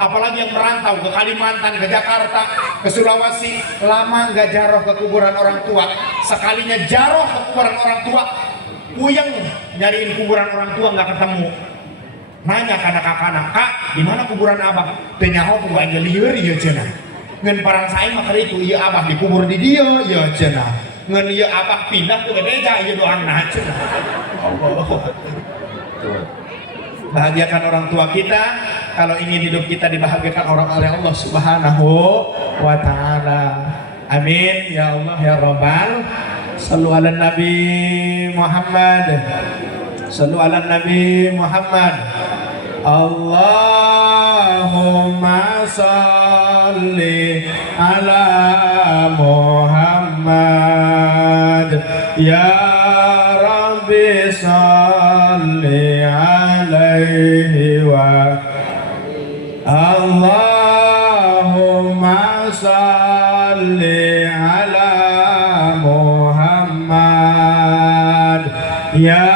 Apalagi yang merantau ke Kalimantan, ke Jakarta, ke Sulawesi, lama nggak jaroh ke kuburan orang tua. Sekalinya jaroh ke kuburan orang tua, puyeng nyariin kuburan orang tua nggak ketemu. Nanya ke anak-anak, "Kak, di mana kuburan abah?" "Tenyaho ku aja lieur ieu cenah." "Ngeun parang sae mah keur itu, ieu abah dikubur di dieu," ieu cenah. "Ngeun ieu abah pindah ke gereja, ieu doangna cenah." Allah. Bahagiakan orang tua kita. Kalau ingin hidup kita dibahagiakan orang oleh Allah Subhanahu wa ta'ala. Amin ya Allah ya Rabbal. Sallu ala Nabi Muhammad. Sallu ala Nabi Muhammad. Allahumma salli ala Muhammad. Ya Rabbi salli alaihi wa Allahumma salli ala Muhammad. Ya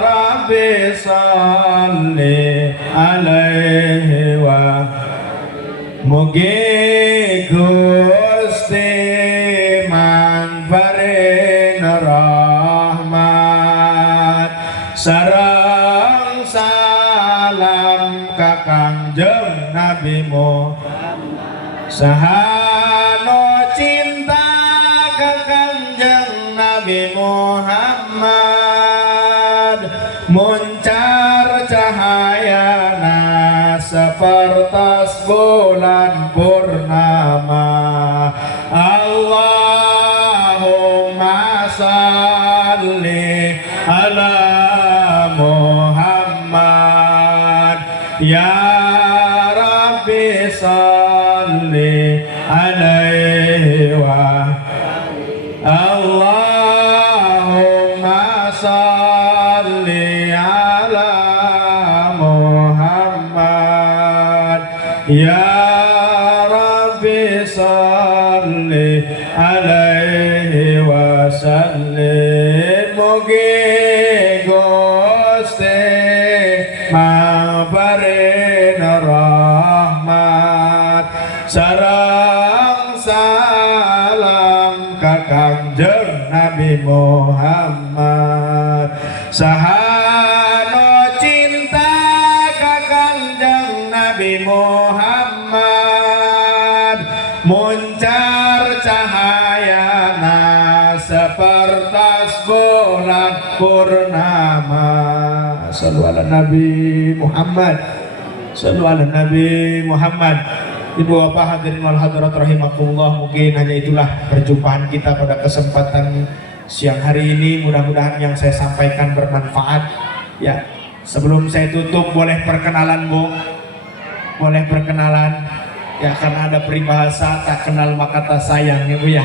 Rabbi salli alaihi wa mugi Gusti manfarin rahmat sareng salam ka Kangjeng Nabi Muhammad sahano cinta ka Kangjeng Nabi Muhammad muncar cahayana sepertas bulan purnama. Allahumma salli ala Muhammad. Ya Rabbi salli alaihi wa Allahumma salli ala Muhammad. Ya mugi Gusti maparin rahmat sareng salam ka Kangjeng Nabi Muhammad sahano cinta ka Kangjeng Nabi Muhammad muncar cahayana sepertas bulan purnama. Sallu ala Nabi Muhammad, sallu ala Nabi Muhammad. Ibu bapak hadirin wal hadirat rahimakumullah, mungkin hanya itulah perjumpaan kita pada kesempatan siang hari ini. Mudah-mudahan yang saya sampaikan bermanfaat. Ya, sebelum saya tutup boleh perkenalan Bu, boleh perkenalan. Ya, karena ada peribahasa tak kenal maka tak sayang ya Bu ya.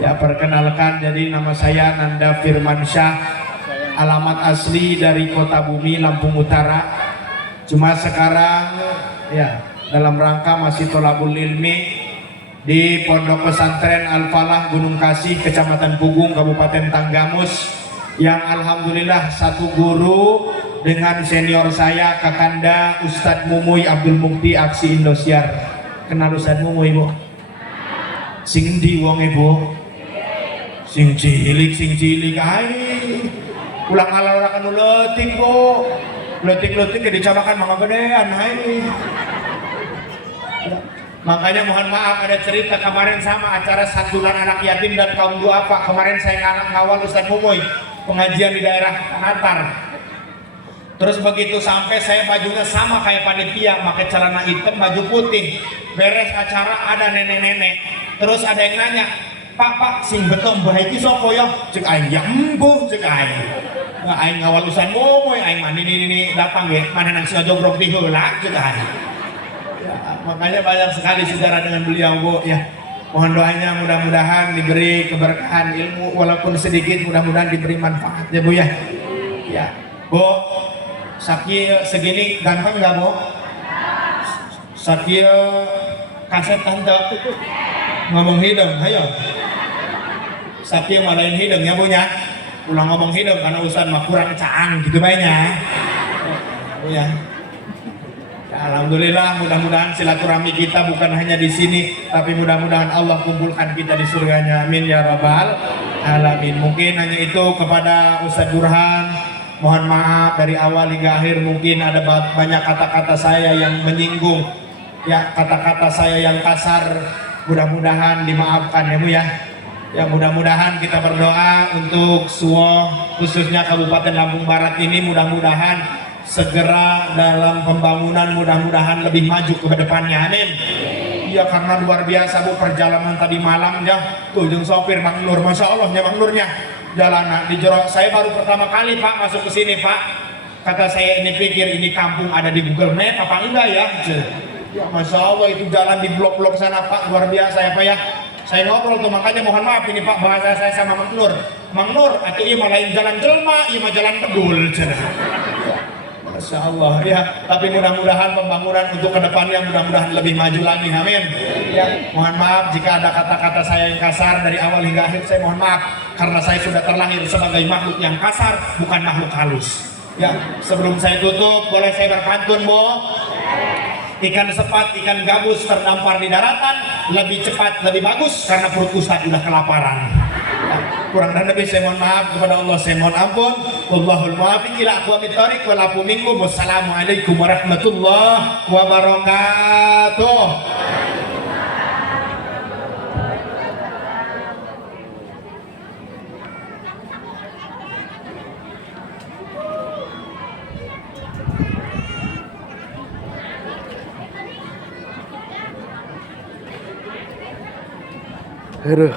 Ya, perkenalkan, jadi nama saya Nanda Firmansyah, alamat asli dari Kota Bumi, Lampung Utara. Cuma sekarang ya dalam rangka masih tholabul ilmi di Pondok Pesantren Al-Falah Gunung Kasih, Kecamatan Pugung, Kabupaten Tanggamus, yang alhamdulillah satu guru dengan senior saya Kakanda Ustadz Mumuy Abdul Mukti Aksi Indosiar. Kenal Ustadz Mumuy Bu? Sing di wong Bu? Sing cilik ai. Ulang ala kan leutik Bu. Leutik-leutik dicamakan mangga gedean hai. Makanya mohon maaf, ada cerita kemarin sama acara santunan anak yatim dan kaum duafa. Kemarin saya ngawal Ustadz Mumuy pengajian di daerah Natar. Terus begitu sampai saya bajunya sama kayak panitia, pakai celana hitam, baju putih. Beres acara ada nenek-nenek. Terus ada yang nanya, Pak, sing betom bahaiki sopo ya? Cek aing ya embuh, cek aing. Nah, aing ngawal Ustadz Mumuy, aing mah ini datang ya, mana nang sing jogrok di heula, cek aing. Makanya banyak sekali sejarah dengan beliau Bu ya. Mohon doanya mudah-mudahan diberi keberkahan ilmu walaupun sedikit, mudah-mudahan diberi manfaat ya Bu ya. Ya Bu, sakil segini ganteng nggak Bu? Sakil kaset tante ngomong hidung, ayo. Sakil malain hidung ya Bu ya. Ulang ngomong hidung karena Ustadz mah kurang caang gitu banyak. Bu ya. Alhamdulillah, mudah-mudahan silaturahmi kita bukan hanya di sini, tapi mudah-mudahan Allah kumpulkan kita di surganya. Amin ya rabbal alamin. Mungkin hanya itu kepada Ustadz Burhan. Mohon maaf dari awal hingga akhir mungkin ada banyak kata-kata saya yang menyinggung, ya kata-kata saya yang kasar. Mudah-mudahan dimaafkan ya Bu ya. Ya mudah-mudahan kita berdoa untuk Suwo khususnya Kabupaten Lampung Barat ini, mudah-mudahan segera dalam pembangunan, mudah-mudahan lebih maju ke depannya. Amin. Iya, karena luar biasa Bu perjalanan tadi malam ya. Tuh jeung sopir Mang Nur, Masya Allah ya Mang Nurnya. Jalanan di jero, saya baru pertama kali Pak masuk ke sini Pak. Kata saya ini pikir ini kampung ada di Google Map apa enggak ya? Ya Masya Allah itu jalan di blok-blok sana Pak, luar biasa ya Pak ya. Saya ngobrol tuh, makanya mohon maaf ini Pak bahasa saya sama Mang Nur. Mang Nur, atau iya lain jalan jelma, iya jalan pedul. Masya Allah ya, tapi mudah-mudahan pembangunan untuk kedepannya mudah-mudahan lebih maju lagi, amin ya. Mohon maaf jika ada kata-kata saya yang kasar dari awal hingga akhir, saya mohon maaf karena saya sudah terlahir sebagai makhluk yang kasar, bukan makhluk halus ya. Sebelum saya tutup, boleh saya berpantun Bu? Ikan sepat, ikan gabus terdampar di daratan lebih cepat, lebih bagus karena perut Ustadz sudah kelaparan. Kurang dan lebih saya mohon maaf kepada Allah, saya mohon ampun. Wallahul muwaffiq ila aqwamit thoriq wal afu minkum. Wassalamualaikum warahmatullahi wabarakatuh. Aduh.